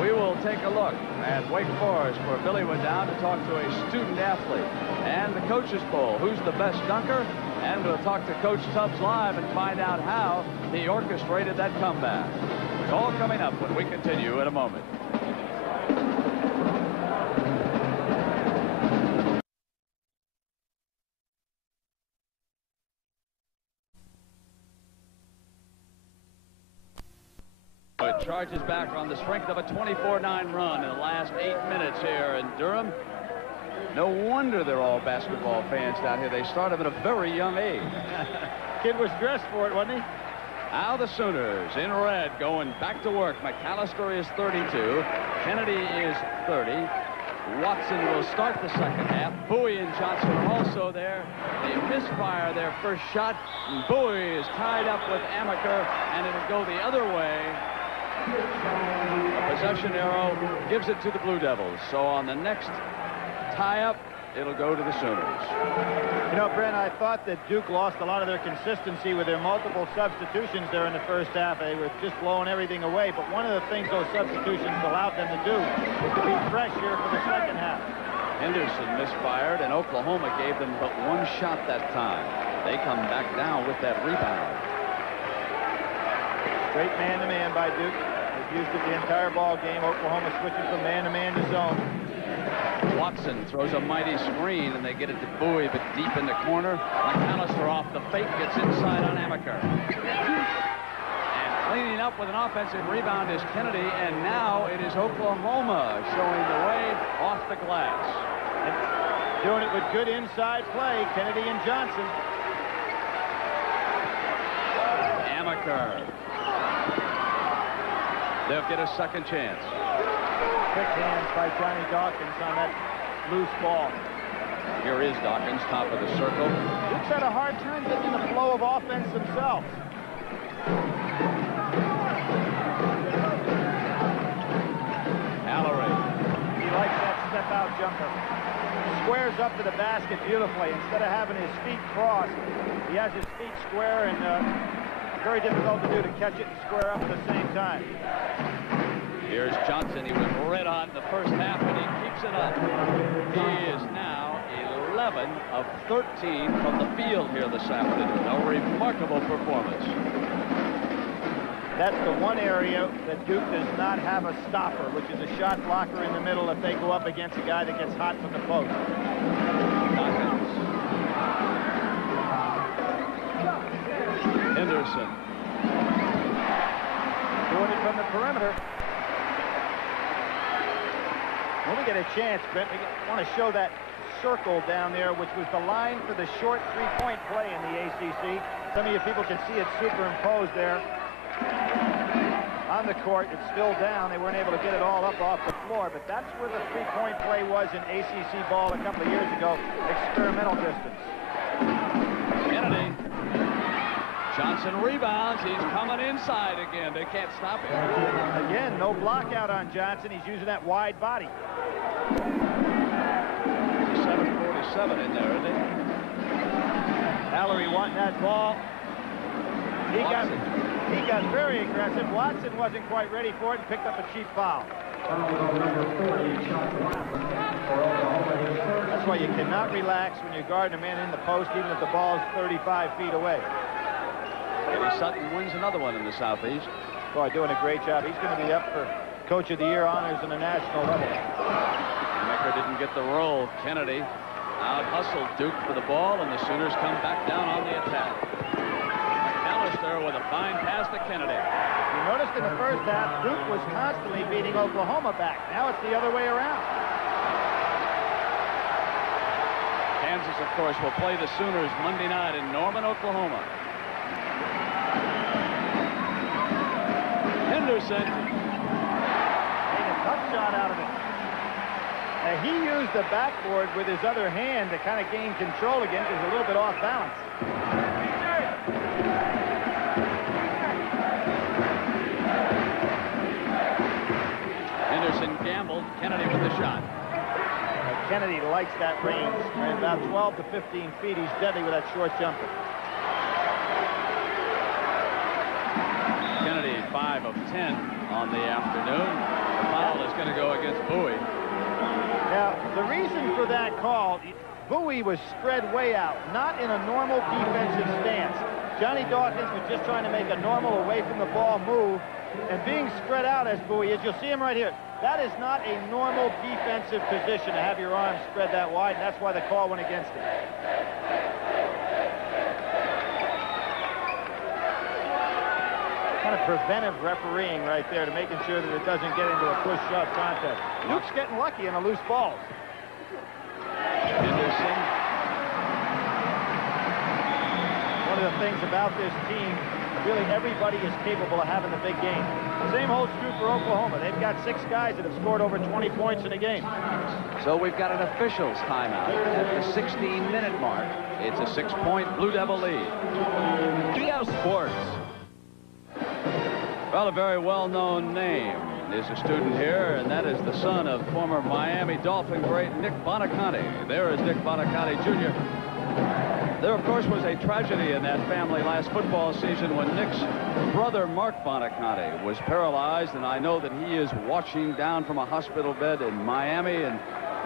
we will take a look at Wake Forest, where Billy went down to talk to a student athlete, and the Coaches Bowl, who's the best dunker, and we'll talk to Coach Tubbs live and find out how he orchestrated that comeback. It's all coming up when we continue in a moment. It charges back on the strength of a 24-9 run in the last 8 minutes here in Durham. No wonder they're all basketball fans down here. They started at a very young age. Kid was dressed for it, wasn't he? Now the Sooners in red going back to work. McAllister is 32. Kennedy is 30. Watson will start the second half. Bowie and Johnson are also there. They misfire their first shot. And Bowie is tied up with Amaker, and it'll go the other way. The possession arrow gives it to the Blue Devils. So on the next tie-up, it'll go to the Sooners. You know, Brent, I thought that Duke lost a lot of their consistency with their multiple substitutions there in the first half. They were just blowing everything away. But one of the things those substitutions allowed them to do was to be fresh here for the second half. Henderson misfired, and Oklahoma gave them but one shot that time. They come back down with that rebound. Straight man-to-man by Duke. They've used it the entire ball game. Oklahoma switching from man-to-man to zone. Watson throws a mighty screen, and they get it to Bowie, but deep in the corner. McAllister off the fake, gets inside on Amaker. And cleaning up with an offensive rebound is Kennedy, and now it is Oklahoma showing the way off the glass. And doing it with good inside play, Kennedy and Johnson. Amaker. They'll get a second chance. Quick hands by Johnny Dawkins on that loose ball. Here is Dawkins, top of the circle. Duke's had a hard time getting in the flow of offense themselves. Allery. He likes that step-out jumper. Squares up to the basket beautifully. Instead of having his feet crossed, he has his feet square, and very difficult to do to catch it and square up at the same time. Here's Johnson. He was red hot in the first half, and he keeps it up. He is now 11 of 13 from the field here this afternoon. A remarkable performance. That's the one area that Duke does not have a stopper, which is a shot blocker in the middle if they go up against a guy that gets hot from the post. Dawkins. Henderson. Doing it from the perimeter. When we get a chance, Brent, we want to show that circle down there, which was the line for the short three-point play in the ACC. Some of you people can see it superimposed there on the court. It's still down. They weren't able to get it all up off the floor, but that's where the three-point play was in ACC ball a couple of years ago. Experimental distance. Kennedy. Johnson rebounds. He's coming inside again. They can't stop him. Again, no block out on Johnson. He's using that wide body. 7:47 in there, isn't he? Allery wanting that ball. He got very aggressive. Watson wasn't quite ready for it and picked up a cheap foul. That's why you cannot relax when you're guarding a man in the post, even if the ball's 35 feet away. Eddie Sutton wins another one in the Southeast. Boy, doing a great job. He's going to be up for Coach of the Year honors on the national level. Maker didn't get the roll. Kennedy out-hustled Duke for the ball, and the Sooners come back down on the attack. McAllister with a fine pass to Kennedy. You noticed in the first half, Duke was constantly beating Oklahoma back. Now it's the other way around. Kansas, of course, will play the Sooners Monday night in Norman, Oklahoma. Henderson. Made a tough shot out of it. He used the backboard with his other hand to kind of gain control again because he's a little bit off balance. Henderson gambled. Kennedy with the shot. Kennedy likes that range. At about 12 to 15 feet, he's deadly with that short jumper. Kennedy 5 of 10 on the afternoon. The foul is going to go against Bowie. Now, the reason for that call, Bowie was spread way out, not in a normal defensive stance. Johnny Dawkins was just trying to make a normal away from the ball move, and being spread out as Bowie is, you'll see him right here. That is not a normal defensive position to have your arms spread that wide, and that's why the call went against him. Kind of preventive refereeing right there to making sure that it doesn't get into a push-shove contest. Duke's getting lucky in the loose balls. Henderson. One of the things about this team, really everybody is capable of having the big game. The same holds true for Oklahoma. They've got 6 guys that have scored over 20 points in a game. So we've got an officials timeout at the 16-minute mark. It's a 6-point Blue Devil lead. GS Sports. Well, a very well-known name is a student here, and that is the son of former Miami Dolphin great Nick Bonaconte. There is Nick Bonaconte, Jr. There, of course, was a tragedy in that family last football season when Nick's brother, Mark Bonaconte, was paralyzed, and I know that he is watching down from a hospital bed in Miami, and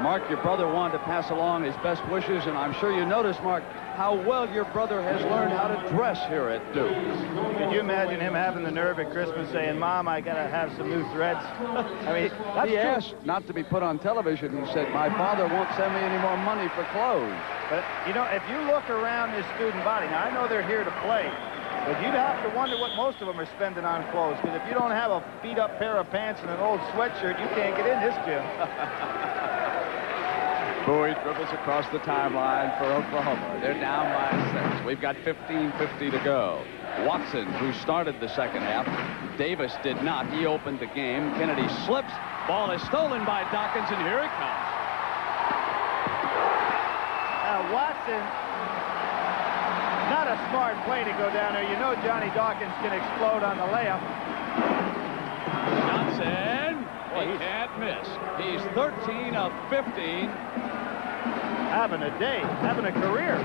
Mark, your brother wanted to pass along his best wishes, and I'm sure you noticed, Mark, how well your brother has learned how to dress here at Duke. Could you imagine him having the nerve at Christmas saying, Mom, I got to have some new threads? I mean, that's he true. asked not to be put on television. He said, my father won't send me any more money for clothes. But, you know, if you look around this student body, now I know they're here to play, but you'd have to wonder what most of them are spending on clothes, because if you don't have a beat-up pair of pants and an old sweatshirt, you can't get in this gym. Bowie dribbles across the timeline for Oklahoma. They're down by 6. We've got 15:50 to go. Watson, who started the second half. Davis did not. He opened the game. Kennedy slips. Ball is stolen by Dawkins, and here he comes. Watson, not a smart play to go down there. You know Johnny Dawkins can explode on the layup. Johnson, he can't miss. He's 13 of 15. Having a day, having a career.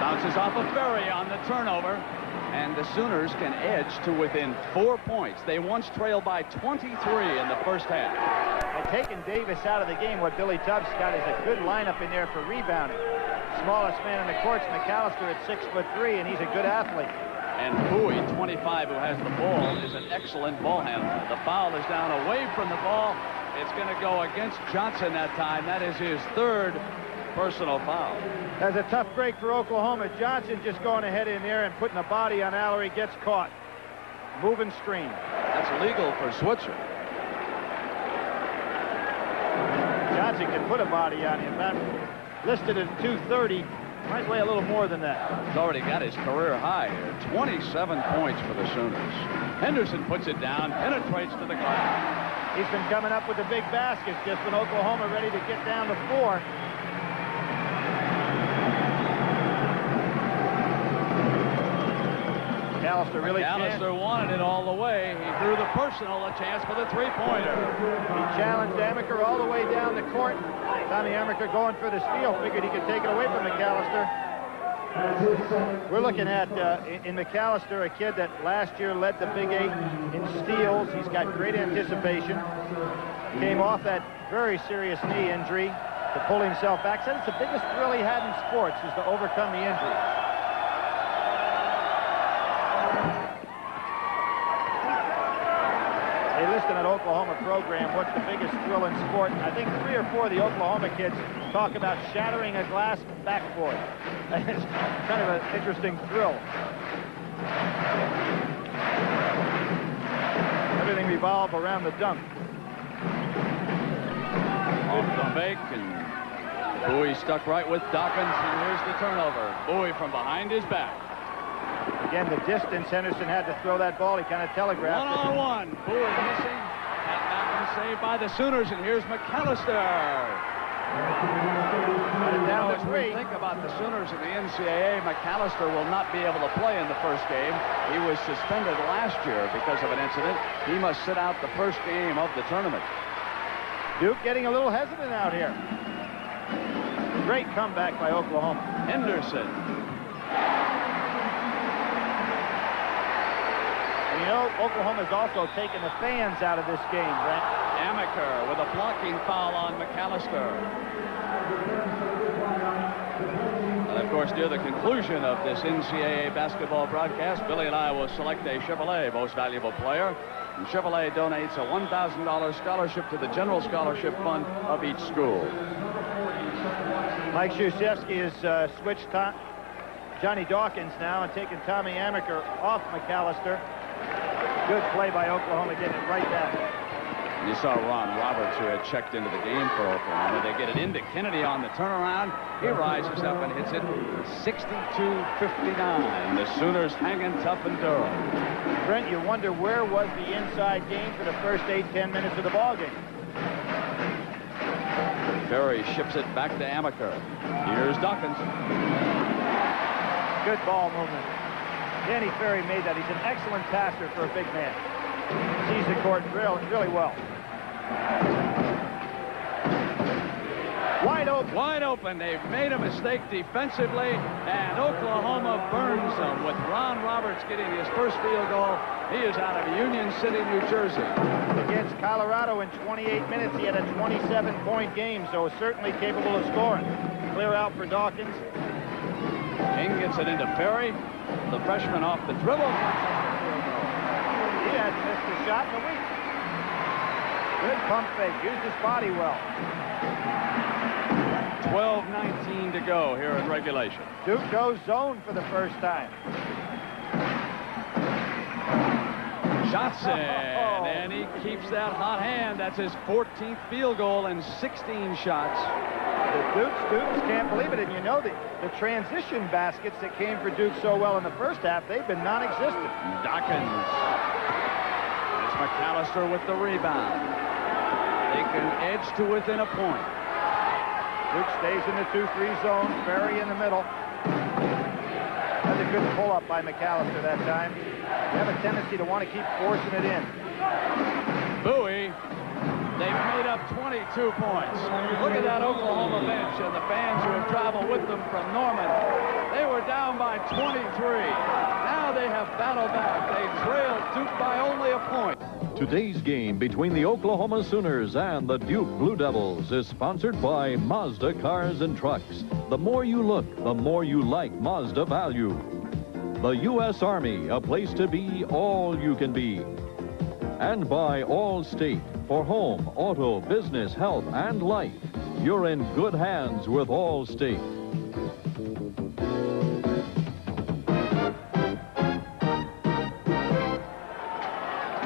Bounces off a Ferry on the turnover. And the Sooners can edge to within 4 points. They once trailed by 23 in the first half. And taking Davis out of the game, what Billy Tubbs got is a good lineup in there for rebounding. Smallest man in the court's McAllister at 6'3", and he's a good athlete. And Bowie, 25, who has the ball, is an excellent ball handler. The foul is down away from the ball. It's going to go against Johnson that time. That is his third personal foul. That's a tough break for Oklahoma. Johnson just going ahead in there and putting a body on Allery. Gets caught. Moving screen. That's legal for Switzer. Johnson can put a body on him. That listed at 230. Might weigh a little more than that. He's already got his career high here. 27 points for the Sooners. Henderson puts it down, penetrates to the glass. He's been coming up with the big baskets just when Oklahoma ready to get down to 4. McAllister wanted it all the way. He threw the personal, a chance for the three-pointer. He challenged Amaker all the way down the court. Tommy Amaker going for the steal. Figured he could take it away from McAllister. We're looking at, in McAllister, a kid that last year led the Big 8 in steals. He's got great anticipation. Came off that very serious knee injury to pull himself back. Said it's the biggest thrill he had in sports is to overcome the injury. They list in an Oklahoma program what's the biggest thrill in sport. And I think 3 or 4 of the Oklahoma kids talk about shattering a glass backboard. It's kind of an interesting thrill. Everything revolved around the dunk. Off the fake, and Bowie stuck right with Dawkins, and here's the turnover. Bowie from behind his back. Again, the distance, Henderson had to throw that ball. He kind of telegraphed it. One-on-one. Bowie missing. That back saved by the Sooners, and here's McAllister. Down to 3. Think about the Sooners in the NCAA. McAllister will not be able to play in the first game. He was suspended last year because of an incident. He must sit out the first game of the tournament. Duke getting a little hesitant out here. Great comeback by Oklahoma. Henderson. And you know, Oklahoma's also taken the fans out of this game, Brent. Amaker with a blocking foul on McAllister. And of course, near the conclusion of this NCAA basketball broadcast, Billy and I will select a Chevrolet Most Valuable Player. And Chevrolet donates a $1,000 scholarship to the General Scholarship Fund of each school. Mike Krzyzewski has switched Johnny Dawkins now and taken Tommy Amaker off McAllister. Good play by Oklahoma, getting it right back. You saw Ron Roberts, who had checked into the game for Oklahoma. They get it into Kennedy on the turnaround. He rises up and hits it 62-59. The Sooners hanging tough in Durham. Brent, you wonder where was the inside game for the first 8-10 minutes of the ballgame. Ferry ships it back to Amaker. Here's Dawkins. Good ball movement. Danny Ferry made that. He's an excellent passer for a big man. Sees the court really well. Wide open. Wide open. They've made a mistake defensively, and Oklahoma burns them with Ron Roberts getting his first field goal. He is out of Union City, New Jersey. Against Colorado in 28 minutes, he had a 27-point game, so certainly capable of scoring. Clear out for Dawkins. King gets it into Perry. The freshman off the dribble. He hasn't missed a shot in a week. Good pump fake. Used his body well. 12:19 to go here in regulation. Duke goes zone for the first time. Johnson, and he keeps that hot hand. That's his 14th field goal in 16 shots. The Duke students can't believe it, and you know the transition baskets that came for Duke so well in the first half, they've been non-existent. Dawkins. It's McAllister with the rebound. They can edge to within a point. Duke stays in the 2-3 zone. Ferry in the middle. That's a good pull-up by McAllister that time. They have a tendency to want to keep forcing it in. Bowie. They've made up 22 points. Look at that Oklahoma bench and the fans who have traveled with them from Norman. They were down by 23. Now they have battled back. They trailed Duke by only a point. Today's game between the Oklahoma Sooners and the Duke Blue Devils is sponsored by Mazda Cars and Trucks. The more you look, the more you like Mazda value. The U.S. Army, a place to be all you can be. And by Allstate. For home, auto, business, health, and life, you're in good hands with Allstate.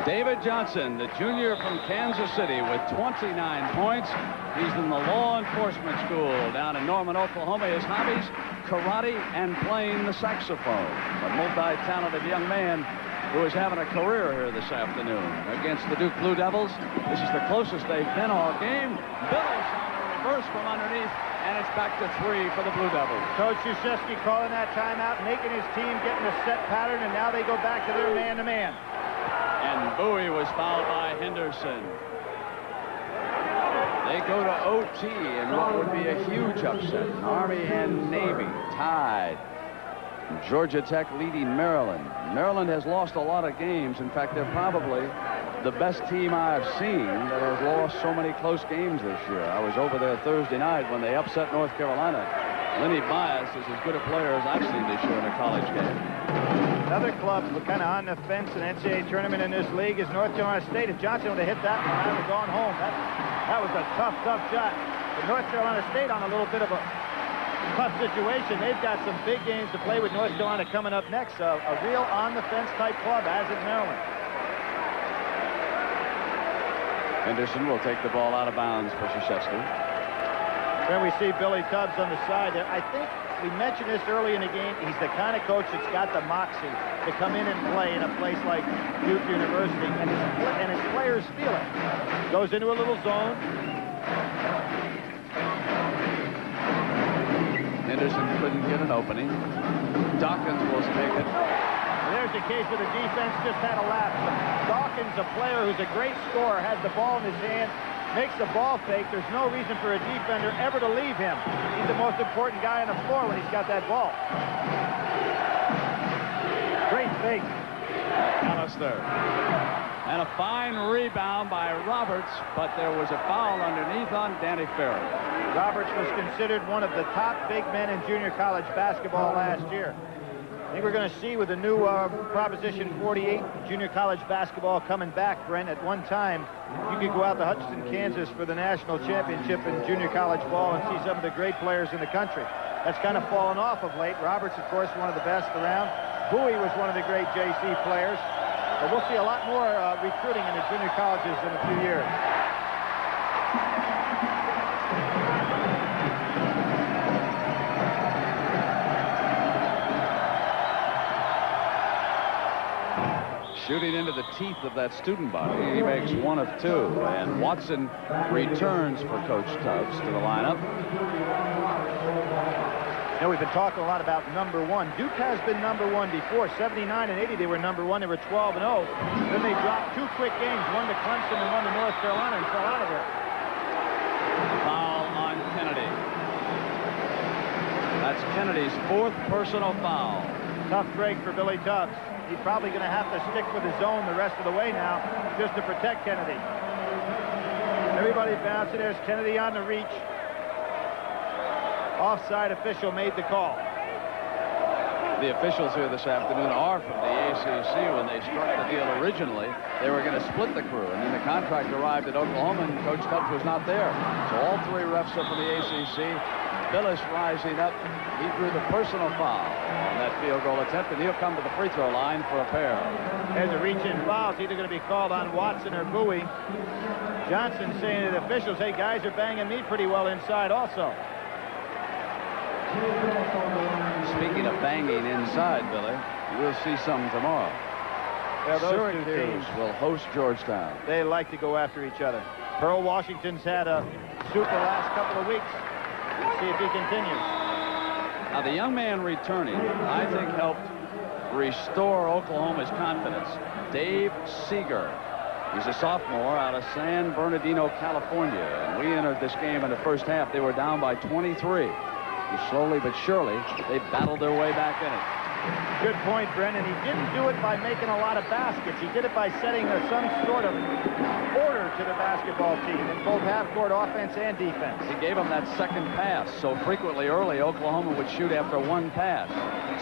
David Johnson, the junior from Kansas City, with 29 points. He's in the law enforcement school down in Norman, Oklahoma. His hobbies, karate and playing the saxophone. A multi-talented young man who is having a career here this afternoon against the Duke Blue Devils. This is the closest they've been all game. Billis on the reverse from underneath, and it's back to 3 for the Blue Devils. Coach Krzyzewski calling that timeout, making his team get in a set pattern, and now they go back to their man-to-man. And Bowie was fouled by Henderson. They go to OT in what would be a huge upset. Army and Navy tied. Georgia Tech leading Maryland. Maryland has lost a lot of games. In fact, they're probably the best team I've seen that has lost so many close games this year. I was over there Thursday night when they upset North Carolina. Lenny Bias is as good a player as I've seen this year in a college game. Another club kind of on the fence in NCAA tournament in this league is North Carolina State. If Johnson would have hit that one, I would have gone home. That was a tough shot. But North Carolina State on a little bit of a tough situation. They've got some big games to play with North Carolina coming up next. A real on-the-fence type club, as is Maryland. Henderson will take the ball out of bounds for Krzyzewski. Then we see Billy Tubbs on the side there. I think we mentioned this early in the game. He's the kind of coach that's got the moxie to come in and play in a place like Duke University, and his players feel it. Goes into a little zone. Henderson couldn't get an opening. Dawkins will take it. There's the case where the defense just had a lapse. Dawkins, a player who's a great scorer, has the ball in his hand, makes the ball fake. There's no reason for a defender ever to leave him. He's the most important guy on the floor when he's got that ball. Great fake. McAllister. And a fine rebound by Roberts, but there was a foul underneath on Danny Ferry. Roberts was considered one of the top big men in junior college basketball last year. I think we're going to see with the new Proposition 48 junior college basketball coming back, Brent. At one time, you could go out to Hutchinson, Kansas for the national championship in junior college ball and see some of the great players in the country. That's kind of fallen off of late. Roberts, of course, one of the best around. Bowie was one of the great JC players. But we'll see a lot more recruiting in the junior colleges in a few years. Shooting into the teeth of that student body. He makes 1 of 2. And Watson returns for Coach Tubbs to the lineup. You know, we've been talking a lot about number 1. Duke has been number 1 before. 79 and 80, they were number 1. They were 12 and 0. Then they dropped 2 quick games, one to Clemson and one to North Carolina, and fell out of there. Foul on Kennedy. That's Kennedy's 4th personal foul. Tough break for Billy Tubbs. He's probably going to have to stick with his zone the rest of the way now just to protect Kennedy. Everybody bouncing. There's Kennedy on the reach. Offside official made the call. The officials here this afternoon are from the ACC. When they struck the deal originally, they were going to split the crew, and then the contract arrived at Oklahoma, and Coach Tubbs was not there. So all 3 refs are from the ACC. Billis rising up. He drew the personal foul on that field goal attempt, and he'll come to the free throw line for a pair. There's a reach-in foul. It's either going to be called on Watson or Bowie. Johnson saying to the officials, hey, guys are banging me pretty well inside also. Speaking of banging inside, Billy, we'll see some tomorrow. Yeah, those Syracuse two teams will host Georgetown. They like to go after each other. Pearl Washington's had a super last couple of weeks. We'll see if he continues. Now, the young man returning, I think, helped restore Oklahoma's confidence. Dave Seeger. He's a sophomore out of San Bernardino, California. And we entered this game in the first half. They were down by 23. And slowly but surely, they battled their way back in it. Good point, Brendan. He didn't do it by making a lot of baskets. He did it by setting some sort of order to the basketball team in both half-court offense and defense. He gave them that second pass. So frequently early, Oklahoma would shoot after one pass.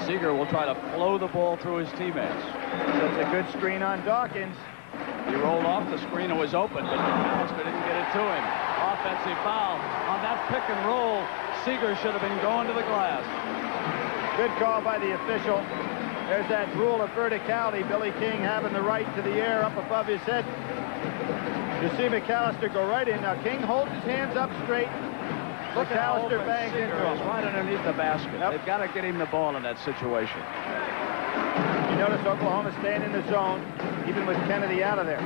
Seeger will try to flow the ball through his teammates. That's a good screen on Dawkins. He rolled off the screen and was open, but McAllister didn't get it to him. Offensive foul on that pick and roll. Seeger should have been going to the glass. Good call by the official. There's that rule of verticality. Billy King having the right to the air up above his head. You see McAllister go right in. Now King holds his hands up straight. McAllister bangs into him. Right underneath the basket. Yep. They've got to get him the ball in that situation. You notice Oklahoma staying in the zone, even with Kennedy out of there.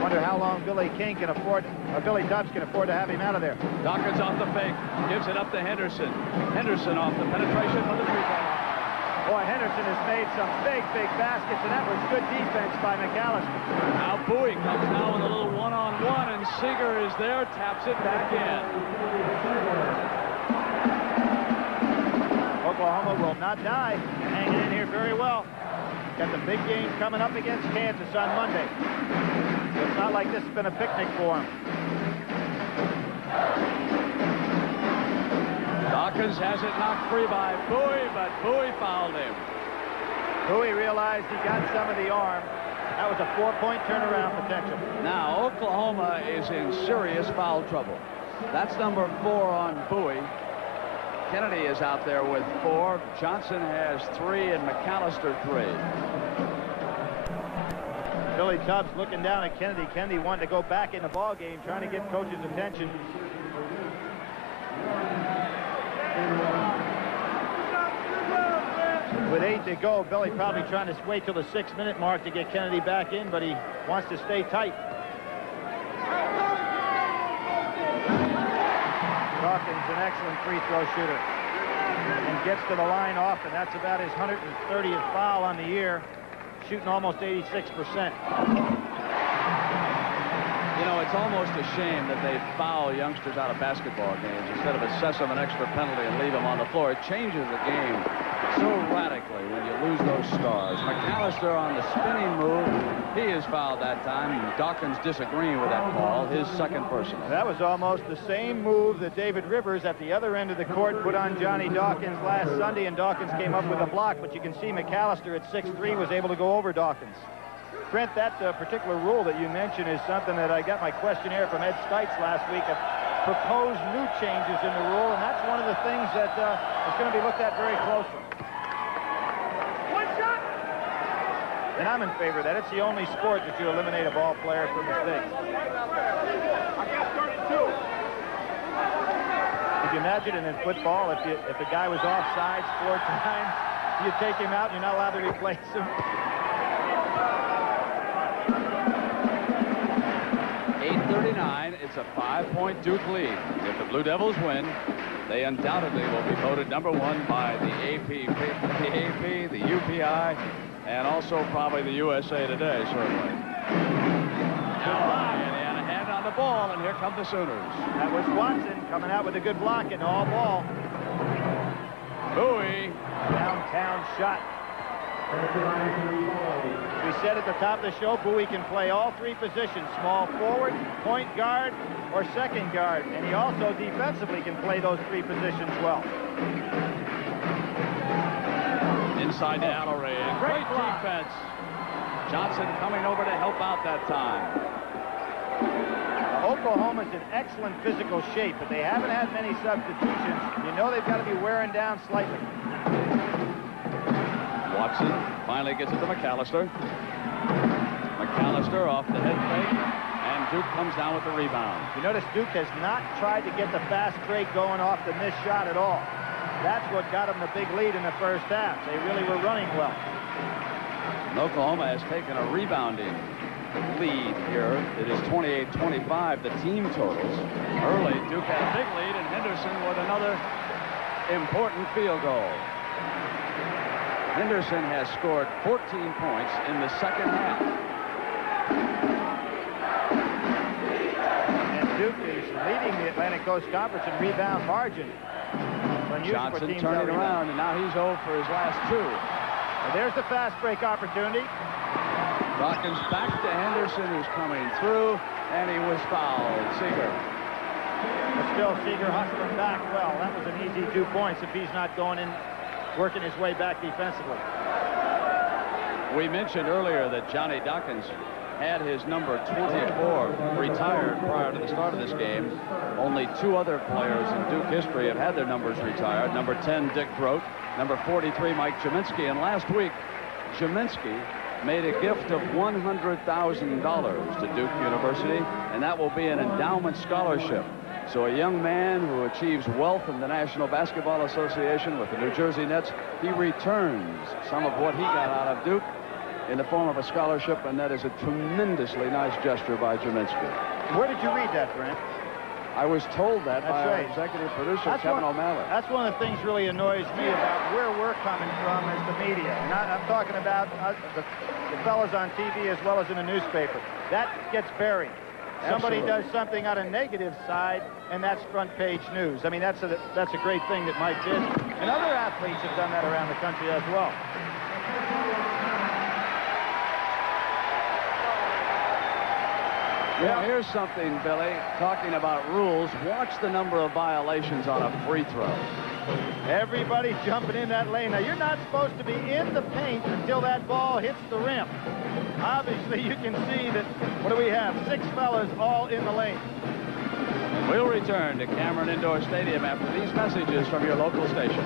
Wonder how long Billy Tubbs can afford to have him out of there. Dawkins off the fake, gives it up to Henderson. Henderson off the penetration from the free throw line. Boy, Henderson has made some big baskets, and that was good defense by McAllister. Now Bowie comes now with a little one-on-one, and Seeger is there, taps it back in. Oklahoma will not die. Hanging in here very well. Got the big game coming up against Kansas on Monday. It's not like this has been a picnic for him. Dawkins has it knocked free by Bowie, but Bowie fouled him. Bowie realized he got some of the arm. That was a 4-point turnaround potential. Now Oklahoma is in serious foul trouble. That's number 4 on Bowie. Kennedy is out there with 4. Johnson has 3 and McAllister 3. Billy Tubbs looking down at Kennedy. Kennedy wanted to go back in the ball game, trying to get coach's attention. With 8 to go, Billy probably trying to wait till the 6-minute mark to get Kennedy back in, but he wants to stay tight. Dawkins, an excellent free throw shooter, and gets to the line often. That's about his 130th foul on the year, shooting almost 86%. You know, it's almost a shame that they foul youngsters out of basketball games instead of assess them an extra penalty and leave them on the floor. It changes the game so radically when you lose those stars. McAllister on the spinning move. He is fouled that time. Dawkins disagreeing with that call. His second personal. That was almost the same move that David Rivers at the other end of the court put on Johnny Dawkins last Sunday, and Dawkins came up with a block. But you can see McAllister at 6'3" was able to go over Dawkins. Brent, that particular rule that you mentioned is something that I got my questionnaire from Ed Stites last week of proposed new changes in the rule, and that's one of the things that is going to be looked at very closely. One shot! And I'm in favor of that. It's the only sport that you eliminate a ball player for mistakes. I got 32. Could you imagine it in football if the guy was offsides 4 times, you take him out and you're not allowed to replace him? 8:39. It's a 5-point Duke lead. If the Blue Devils win, they undoubtedly will be voted number 1 by the AP, the UPI, and also probably the USA Today, certainly. Now Ryan, and a hand on the the ball, and here come the Sooners. That was Watson coming out with a good block and all ball. Bowie. Downtown shot. We said at the top of the show, Bowie can play all three positions, small forward, point guard, or second guard. And he also defensively can play those three positions well. Inside to Allery. Great defense. Johnson coming over to help out that time. Oklahoma's in excellent physical shape, but they haven't had many substitutions. You know they've got to be wearing down slightly. Watson finally gets it to McAllister. McAllister off the head fake, and Duke comes down with the rebound. You notice Duke has not tried to get the fast break going off the missed shot at all. That's what got them the big lead in the first half. They really were running well. And Oklahoma has taken a rebounding lead here. It is 28-25, the team totals. Early, Duke had a big lead, and Henderson with another important field goal. Henderson has scored 14 points in the second half. And Duke is leading the Atlantic Coast Conference in rebound margin. Johnson turning around, and now he's 0 for his last 2. And there's the fast break opportunity. Dawkins back to Henderson, who's coming through, and he was fouled. Seeger. But still, Seeger hustling back well. That was an easy 2 points if he's not going in, working his way back defensively. We mentioned earlier that Johnny Dawkins had his number 24 retired prior to the start of this game. Only 2 other players in Duke history have had their numbers retired. Number 10, Dick Grote. Number 43, Mike Jaminski. And last week, Jaminski made a gift of $100,000 to Duke University, and that will be an endowment scholarship. So a young man who achieves wealth in the National Basketball Association with the New Jersey Nets, he returns some of what he got out of Duke in the form of a scholarship, and that is a tremendously nice gesture by Jaminski. Where did you read that, Brent? I was told that by our executive producer, Kevin O'Malley. That's one of the things really annoys me about where we're coming from as the media. And I'm talking about the fellas on TV as well as in the newspaper. That gets buried. Somebody does something on a negative side, and that's front page news. I mean, that's a great thing that Mike did. And other athletes have done that around the country as well. Well, here's something, Billy, talking about rules. Watch the number of violations on a free throw. Everybody jumping in that lane. Now, you're not supposed to be in the paint until that ball hits the rim. Obviously, you can see that, what do we have? 6 fellas all in the lane. We'll return to Cameron Indoor Stadium after these messages from your local station.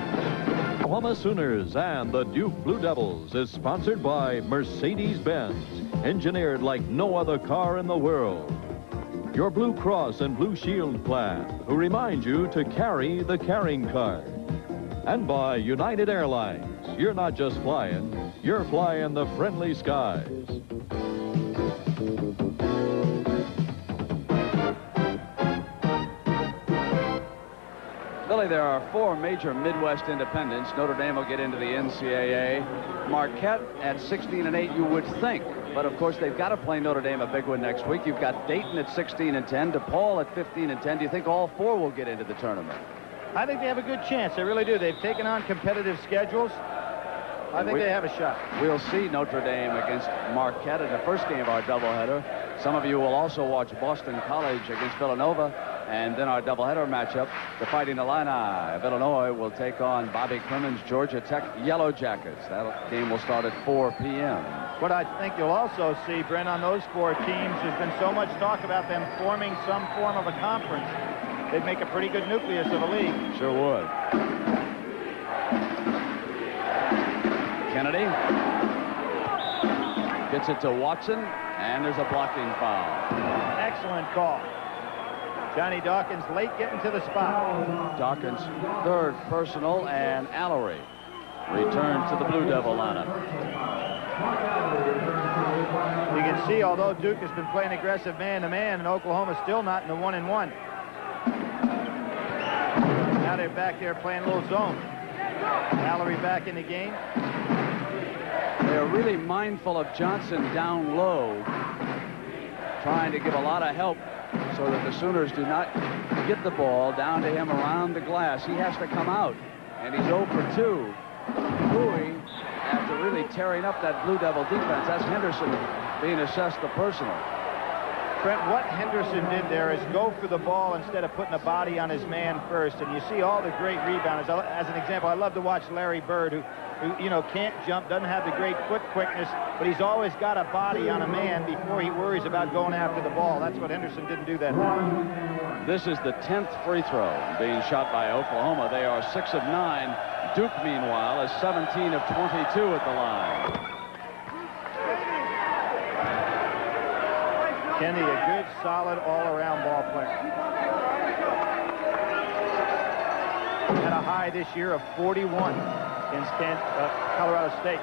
Oklahoma Sooners and the Duke Blue Devils is sponsored by Mercedes-Benz, engineered like no other car in the world. Your Blue Cross and Blue Shield plan, who remind you to carry the carrying card. And by United Airlines. You're not just flying, you're flying the friendly skies. Billy, there are 4 major Midwest independents. Notre Dame will get into the NCAA. Marquette at 16-8, you would think. But, of course, they've got to play Notre Dame a big one next week. You've got Dayton at 16-10, DePaul at 15-10. Do you think all 4 will get into the tournament? I think they have a good chance. They really do. They've taken on competitive schedules. I think they have a shot. We'll see Notre Dame against Marquette in the first game of our doubleheader. Some of you will also watch Boston College against Villanova. And then our doubleheader matchup, the Fighting Illini of Illinois will take on Bobby Clemens' Georgia Tech Yellow Jackets. That game will start at 4 p.m. What I think you'll also see, Brent, on those 4 teams, there's been so much talk about them forming some form of a conference. They'd make a pretty good nucleus of a league. Sure would. Kennedy gets it to Watson, and there's a blocking foul. Excellent call. Johnny Dawkins late getting to the spot. Dawkins, 3rd personal, and Allery returns to the Blue Devil lineup. You can see, although Duke has been playing aggressive man-to-man, and Oklahoma's still not in the 1-and-1. Now they're back there playing a little zone. Allery back in the game. They're really mindful of Johnson down low, trying to give a lot of help so that the Sooners do not get the ball down to him around the glass. He has to come out, and he's 0 for 2. Bowie, after really tearing up that Blue Devil defense, that's Henderson being assessed the personal. Brent, what Henderson did there is go for the ball instead of putting a body on his man first. And you see all the great rebounders. As an example, I love to watch Larry Bird, who you know, can't jump, doesn't have the great foot quickness, but he's always got a body on a man before he worries about going after the ball. That's what Henderson didn't do that time. This is the 10th free throw being shot by Oklahoma. They are 6 of 9. Duke, meanwhile, is 17 of 22 at the line. Kenny, a good, solid, all-around ball player. Had a high this year of 41 against Colorado State.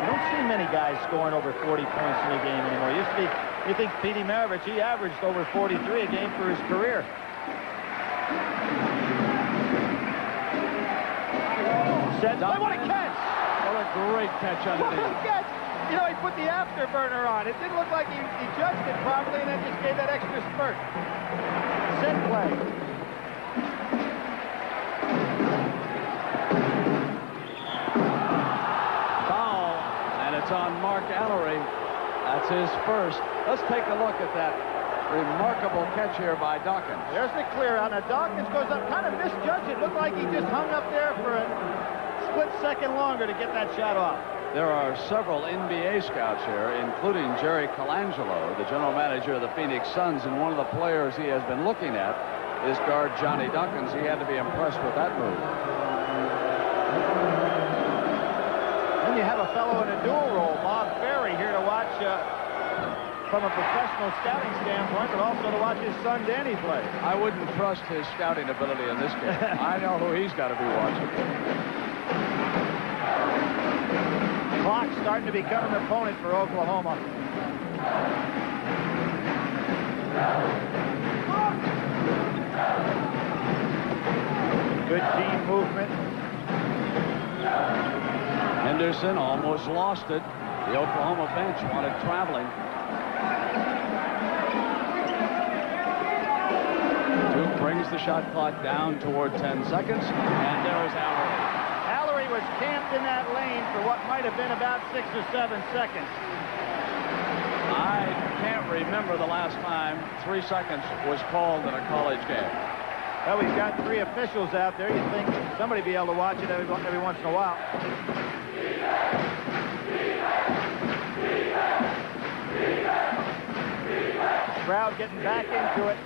You don't see many guys scoring over 40 points in a game anymore. Used to be, you think Petey Maravich, he averaged over 43 a game for his career. Set. What a catch! What a great catch underneath. What a catch! You know, he put the afterburner on. It didn't look like he judged it properly, and then just gave that extra spurt. Set play. Foul, and it's on Mark Allery. That's his first. Let's take a look at that remarkable catch here by Dawkins. There's the clear out. Now Dawkins goes up, kind of misjudged it. Looked like he just hung up there for a split second longer to get that shot off. There are several NBA scouts here, including Jerry Colangelo, the general manager of the Phoenix Suns, and one of the players he has been looking at is guard Johnny Dawkins. He had to be impressed with that move. Then you have a fellow in a dual role, Bob Ferry, here to watch from a professional scouting standpoint, but also to watch his son Danny play. I wouldn't trust his scouting ability in this game. I know who he's got to be watching. Clock starting to become an opponent for Oklahoma. Good team movement. Henderson almost lost it. The Oklahoma bench wanted traveling. Duke brings the shot clock down toward 10 seconds, and there's Allery. Allery was camped in that lane for what might have been about 6 or 7 seconds. I can't remember the last time 3 seconds was called in a college game. Well, we've got 3 officials out there. You'd think somebody be able to watch it every once in a while. Crowd getting back into it.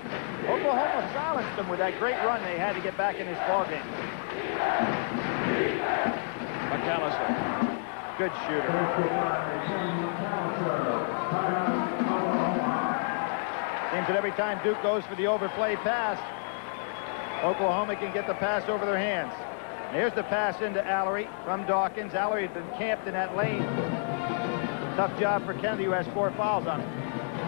Oklahoma silenced them with that great run they had to get back in this ballgame. McAllister. Good shooter. Seems that every time Duke goes for the overplay pass, Oklahoma can get the pass over their hands. And here's the pass into Allery from Dawkins. Allery had been camped in that lane. Tough job for Kennedy, who has 4 fouls on him.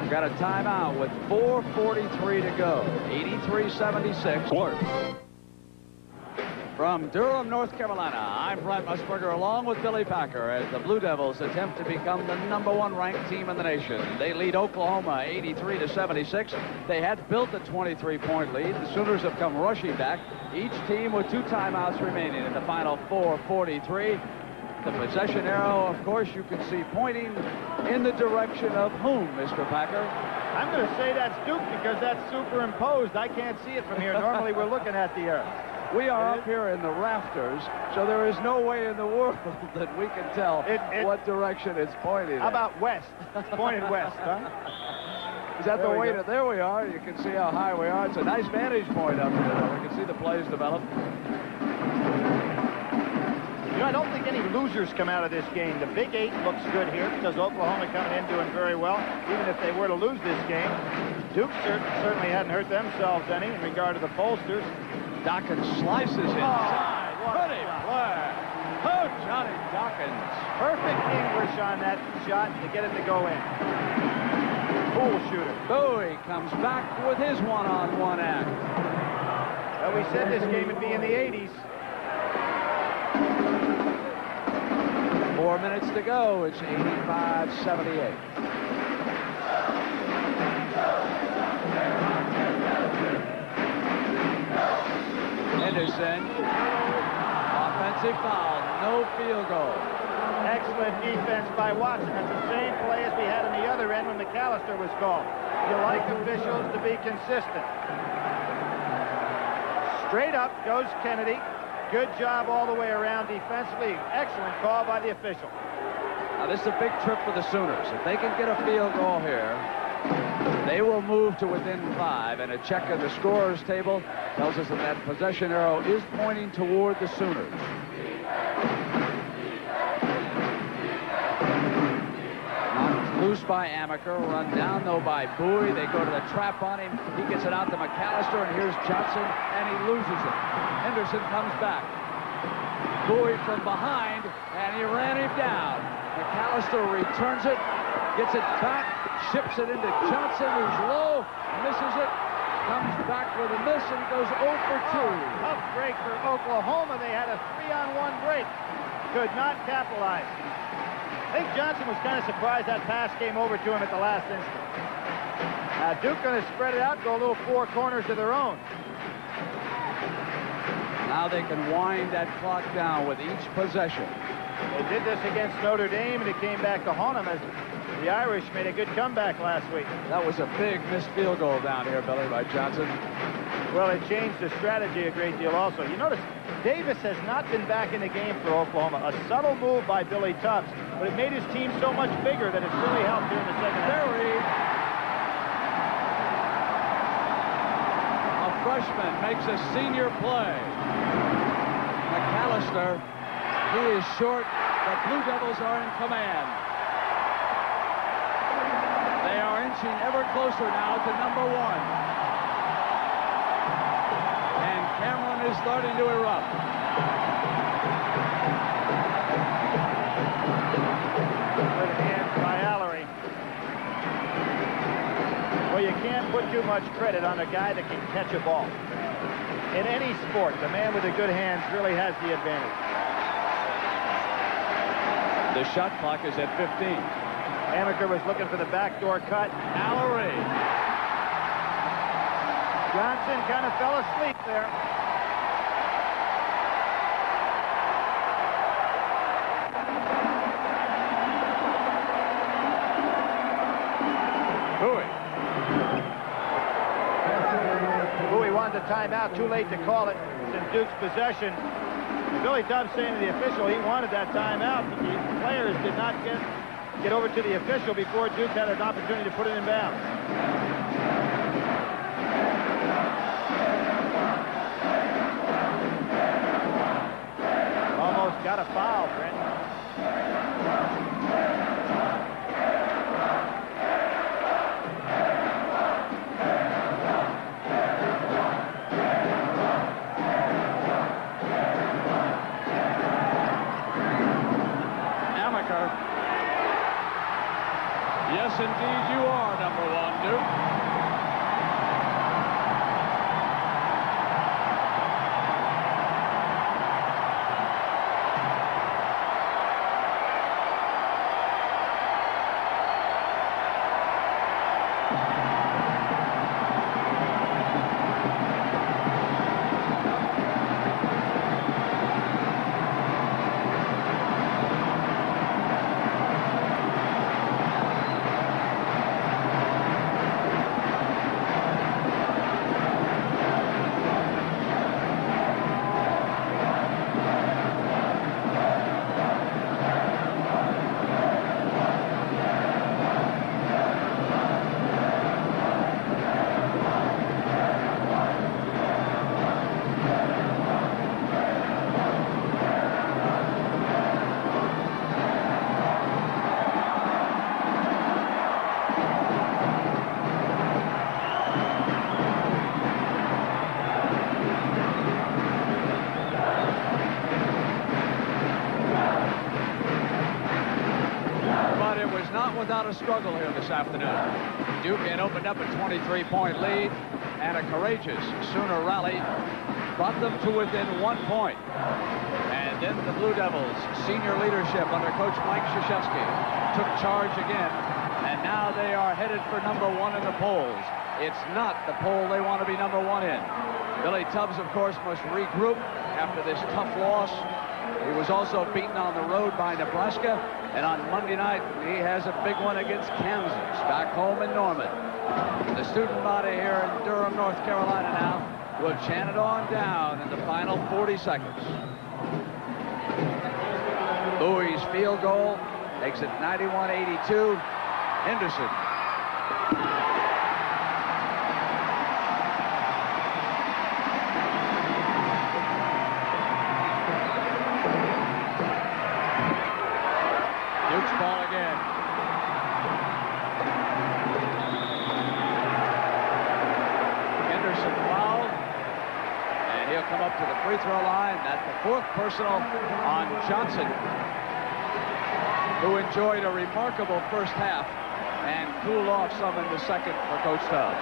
We've got a timeout with 4:43 to go. 83-76. From Durham, North Carolina, I'm Brent Musburger, along with Billy Packer, as the Blue Devils attempt to become the #1 ranked team in the nation. They lead Oklahoma 83-76. They had built a 23-point lead. The Sooners have come rushing back, each team with 2 timeouts remaining in the final 4:43. The possession arrow, of course, you can see pointing in the direction of whom, Mr. Packer? I'm going to say that's Duke because that's superimposed. I can't see it from here. Normally, we're looking at the arrow. We are up here in the rafters, so there is no way in the world that we can tell what direction it's pointing. How about west? It's pointed west, huh? Is that the way that... There we are. You can see how high we are. It's a nice vantage point up here, though. We can see the plays develop. You know, I don't think any losers come out of this game. The Big 8 looks good here because Oklahoma coming in doing very well, even if they were to lose this game. Duke certainly hadn't hurt themselves any in regard to the pollsters. Dawkins slices inside. Pretty play. Oh, Johnny Dawkins. Perfect English on that shot to get it to go in. Cool shooter. Bowie comes back with his one-on-one act. Well, we said this game would be in the 80s. 4 4 minutes to go. It's 85-78. Henderson, offensive foul, no field goal. Excellent defense by Watson. That's the same play as we had on the other end when McAllister was called. You like officials to be consistent. Straight up goes Kennedy. Good job all the way around defensively. Excellent call by the official. Now, this is a big trip for the Sooners. If they can get a field goal here, they will move to within 5, and a check of the scorer's table tells us that that possession arrow is pointing toward the Sooners. Knocked loose by Amaker, run down though by Bowie. They go to the trap on him. He gets it out to McAllister, and here's Johnson, and he loses it. Henderson comes back. Bowie from behind, and he ran him down. McAllister returns it, gets it back, ships it into Johnson, who's low, misses it, comes back with a miss, and goes 0 for 2. Tough break for Oklahoma. They had a 3-on-1 break. Could not capitalize. I think Johnson was kind of surprised that pass came over to him at the last instant. Now Duke going to spread it out, go a little 4 corners of their own. Now they can wind that clock down with each possession. They did this against Notre Dame, and it came back to haunt them as the Irish made a good comeback last week. That was a big missed field goal down here, Billy, by Johnson. Well, it changed the strategy a great deal also. You notice Davis has not been back in the game for Oklahoma. A subtle move by Billy Tubbs, but it made his team so much bigger that it's really helped here in the second half. A freshman makes a senior play. McAllister, he is short. The Blue Devils are in command. They are inching ever closer now to number 1. And Cameron is starting to erupt. Good hands by Allery. Well, you can't put too much credit on a guy that can catch a ball. In any sport, the man with the good hands really has the advantage. The shot clock is at 15. Amaker was looking for the backdoor cut. Allery. Johnson kind of fell asleep there. Bowie wanted the timeout. Too late to call it. It's in Duke's possession. And Billy Tubbs saying to the official he wanted that timeout, but the players did not get over to the official before Duke had an opportunity to put it in bounds. Almost got a foul, Brent. Yes, indeed, you are number 1, Duke. Without a struggle here this afternoon. Duke had opened up a 23-point lead, and a courageous Sooner rally brought them to within 1 point. And then the Blue Devils, senior leadership under Coach Mike Krzyzewski, took charge again. And now they are headed for number 1 in the polls. It's not the poll they want to be number 1 in. Billy Tubbs, of course, must regroup after this tough loss. He was also beaten on the road by Nebraska. And on Monday night, he has a big one against Kansas, back home in Norman. The student body here in Durham, North Carolina now will chant it on down in the final 40 seconds. Louis' field goal makes it 91-82. Henderson. Duke's ball again. Henderson fouled, and he'll come up to the free throw line. That's the 4th personal on Johnson, who enjoyed a remarkable first half and cooled off some in the second for Coach Tubbs.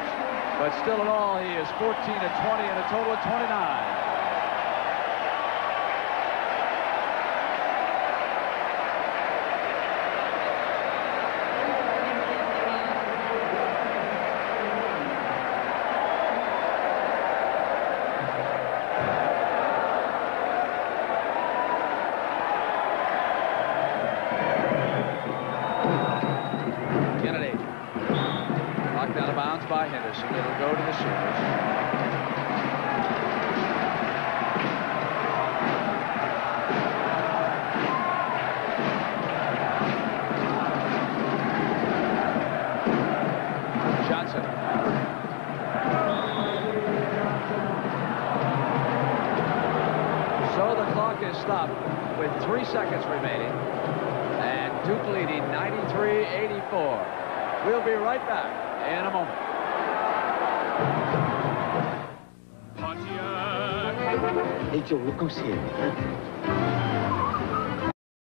But still in all, he is 14 of 20 and a total of 29. Out of bounds by Henderson. It'll go to the Sooners. Johnson. So the clock is stopped with 3 seconds remaining, and Duke leading 93-84. We'll be right back in a moment.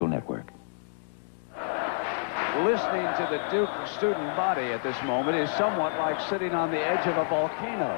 Network. Listening to the Duke student body at this moment is somewhat like sitting on the edge of a volcano.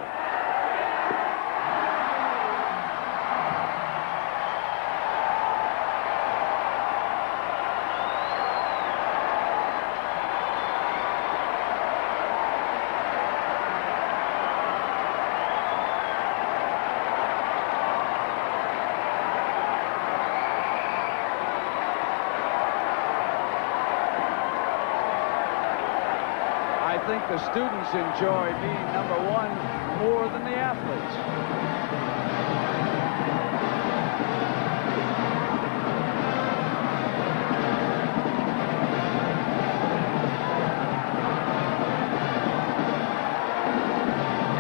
I think the students enjoy being number 1 more than the athletes.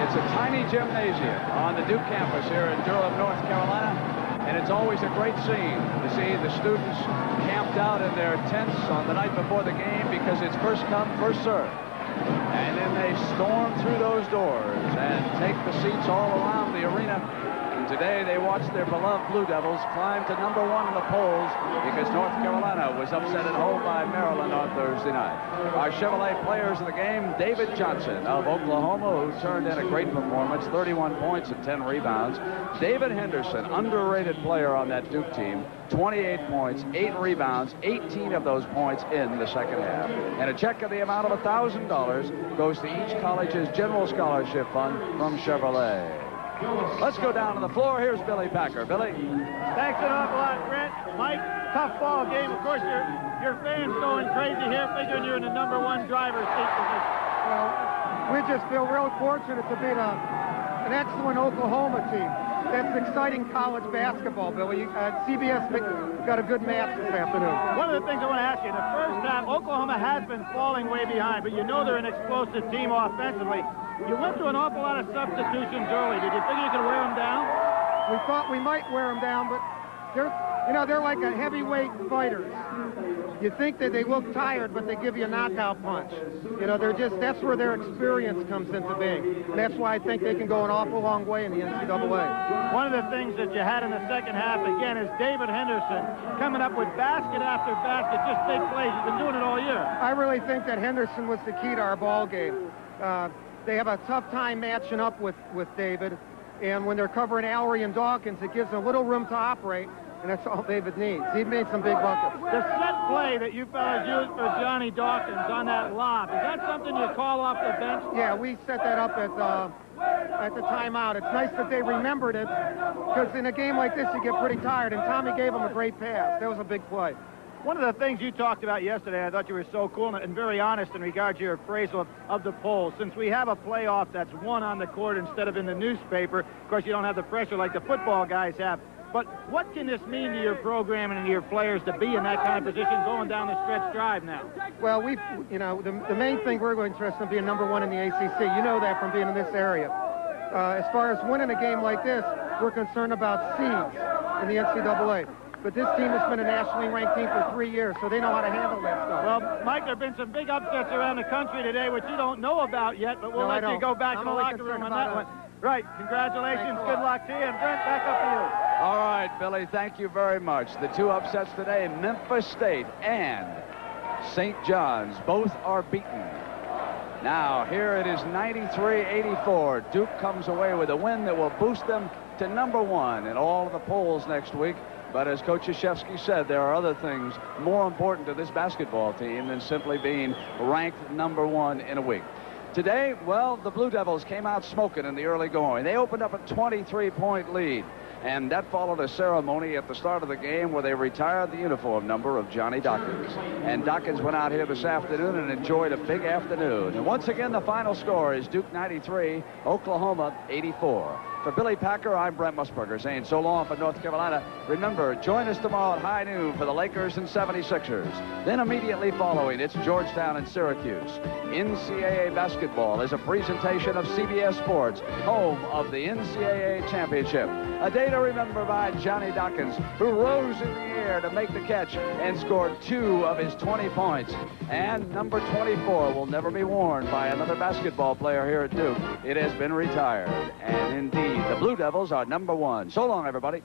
It's a tiny gymnasium on the Duke campus here in Durham, North Carolina, and it's always a great scene to see the students camped out in their tents on the night before the game because it's first come, first served. And then they storm through those doors and take the seats all around the arena. And today they watched their beloved Blue Devils climb to number 1 in the polls because North Carolina was upset at home by Maryland on Thursday night. Our Chevrolet players of the game, David Johnson of Oklahoma, who turned in a great performance, 31 points and 10 rebounds. David Henderson, underrated player on that Duke team, 28 points, 8 rebounds, 18 of those points in the second half. And a check of the amount of $1,000 goes to each college's general scholarship fund from Chevrolet. Let's go down to the floor. Here's Billy Packer. Billy. Thanks an awful lot, Brent. Mike, tough ball game. Of course, your fans going crazy here, figuring you're in the number 1 driver's seat position. Well, we just feel real fortunate to beat an excellent Oklahoma team. That's exciting college basketball, Billy. CBS got a good match this afternoon. One of the things I want to ask you, in the first half, Oklahoma has been falling way behind, but you know they're an explosive team offensively. You went through an awful lot of substitutions early. Did you think you could wear them down? We thought we might wear them down, but they're like a heavyweight fighters. You think that they look tired, but they give you a knockout punch. That's where their experience comes into being. And that's why I think they can go an awful long way in the NCAA. One of the things that you had in the second half, again, is David Henderson coming up with basket after basket, just big plays. He's been doing it all year. I really think that Henderson was the key to our ball game. They have a tough time matching up with David. And when they're covering Allery and Dawkins, it gives them a little room to operate, and that's all David needs. He made some big buckets. The set play that you fellas used for Johnny Dawkins on that lob, is that something you call off the bench? Yeah, we set that up at the timeout. It's nice that they remembered it, because in a game like this, you get pretty tired, and Tommy gave him a great pass. That was a big play. One of the things you talked about yesterday, I thought you were so cool and very honest in regard to your appraisal of the polls. Since we have a playoff that's won on the court instead of in the newspaper, of course, you don't have the pressure like the football guys have. But what can this mean to your program and to your players to be in that kind of position going down the stretch drive now? Well, the main thing we're interested in being number one in the ACC. You know that from being in this area. As far as winning a game like this, we're concerned about seeds in the NCAA. But this team has been a nationally ranked team for 3 years, so they know how to handle that stuff. Well, Mike, there have been some big upsets around the country today, which you don't know about yet, but we'll let you go back to the locker room on that one. Right, congratulations, good luck to you, and Brent, back up to you. All right, Billy, thank you very much. The two upsets today, Memphis State and St. John's, both are beaten. Now, here it is 93-84. Duke comes away with a win that will boost them to number one in all of the polls next week. But as Coach Krzyzewski said, there are other things more important to this basketball team than simply being ranked number one in a week. Today, well, the Blue Devils came out smoking in the early going. They opened up a 23-point lead, and that followed a ceremony at the start of the game where they retired the uniform number of Johnny Dawkins. And Dawkins went out here this afternoon and enjoyed a big afternoon. And once again, the final score is Duke 93, Oklahoma 84. For Billy Packer, I'm Brent Musburger saying so long for North Carolina. Remember, join us tomorrow at high noon for the Lakers and 76ers. Then immediately following, it's Georgetown and Syracuse. NCAA basketball is a presentation of CBS Sports, home of the NCAA championship. A day to remember by Johnny Dawkins, who rose in the air to make the catch and scored 2 of his 20 points. And number 24 will never be worn by another basketball player here at Duke. It has been retired. And indeed, the Blue Devils are number one. So long, everybody.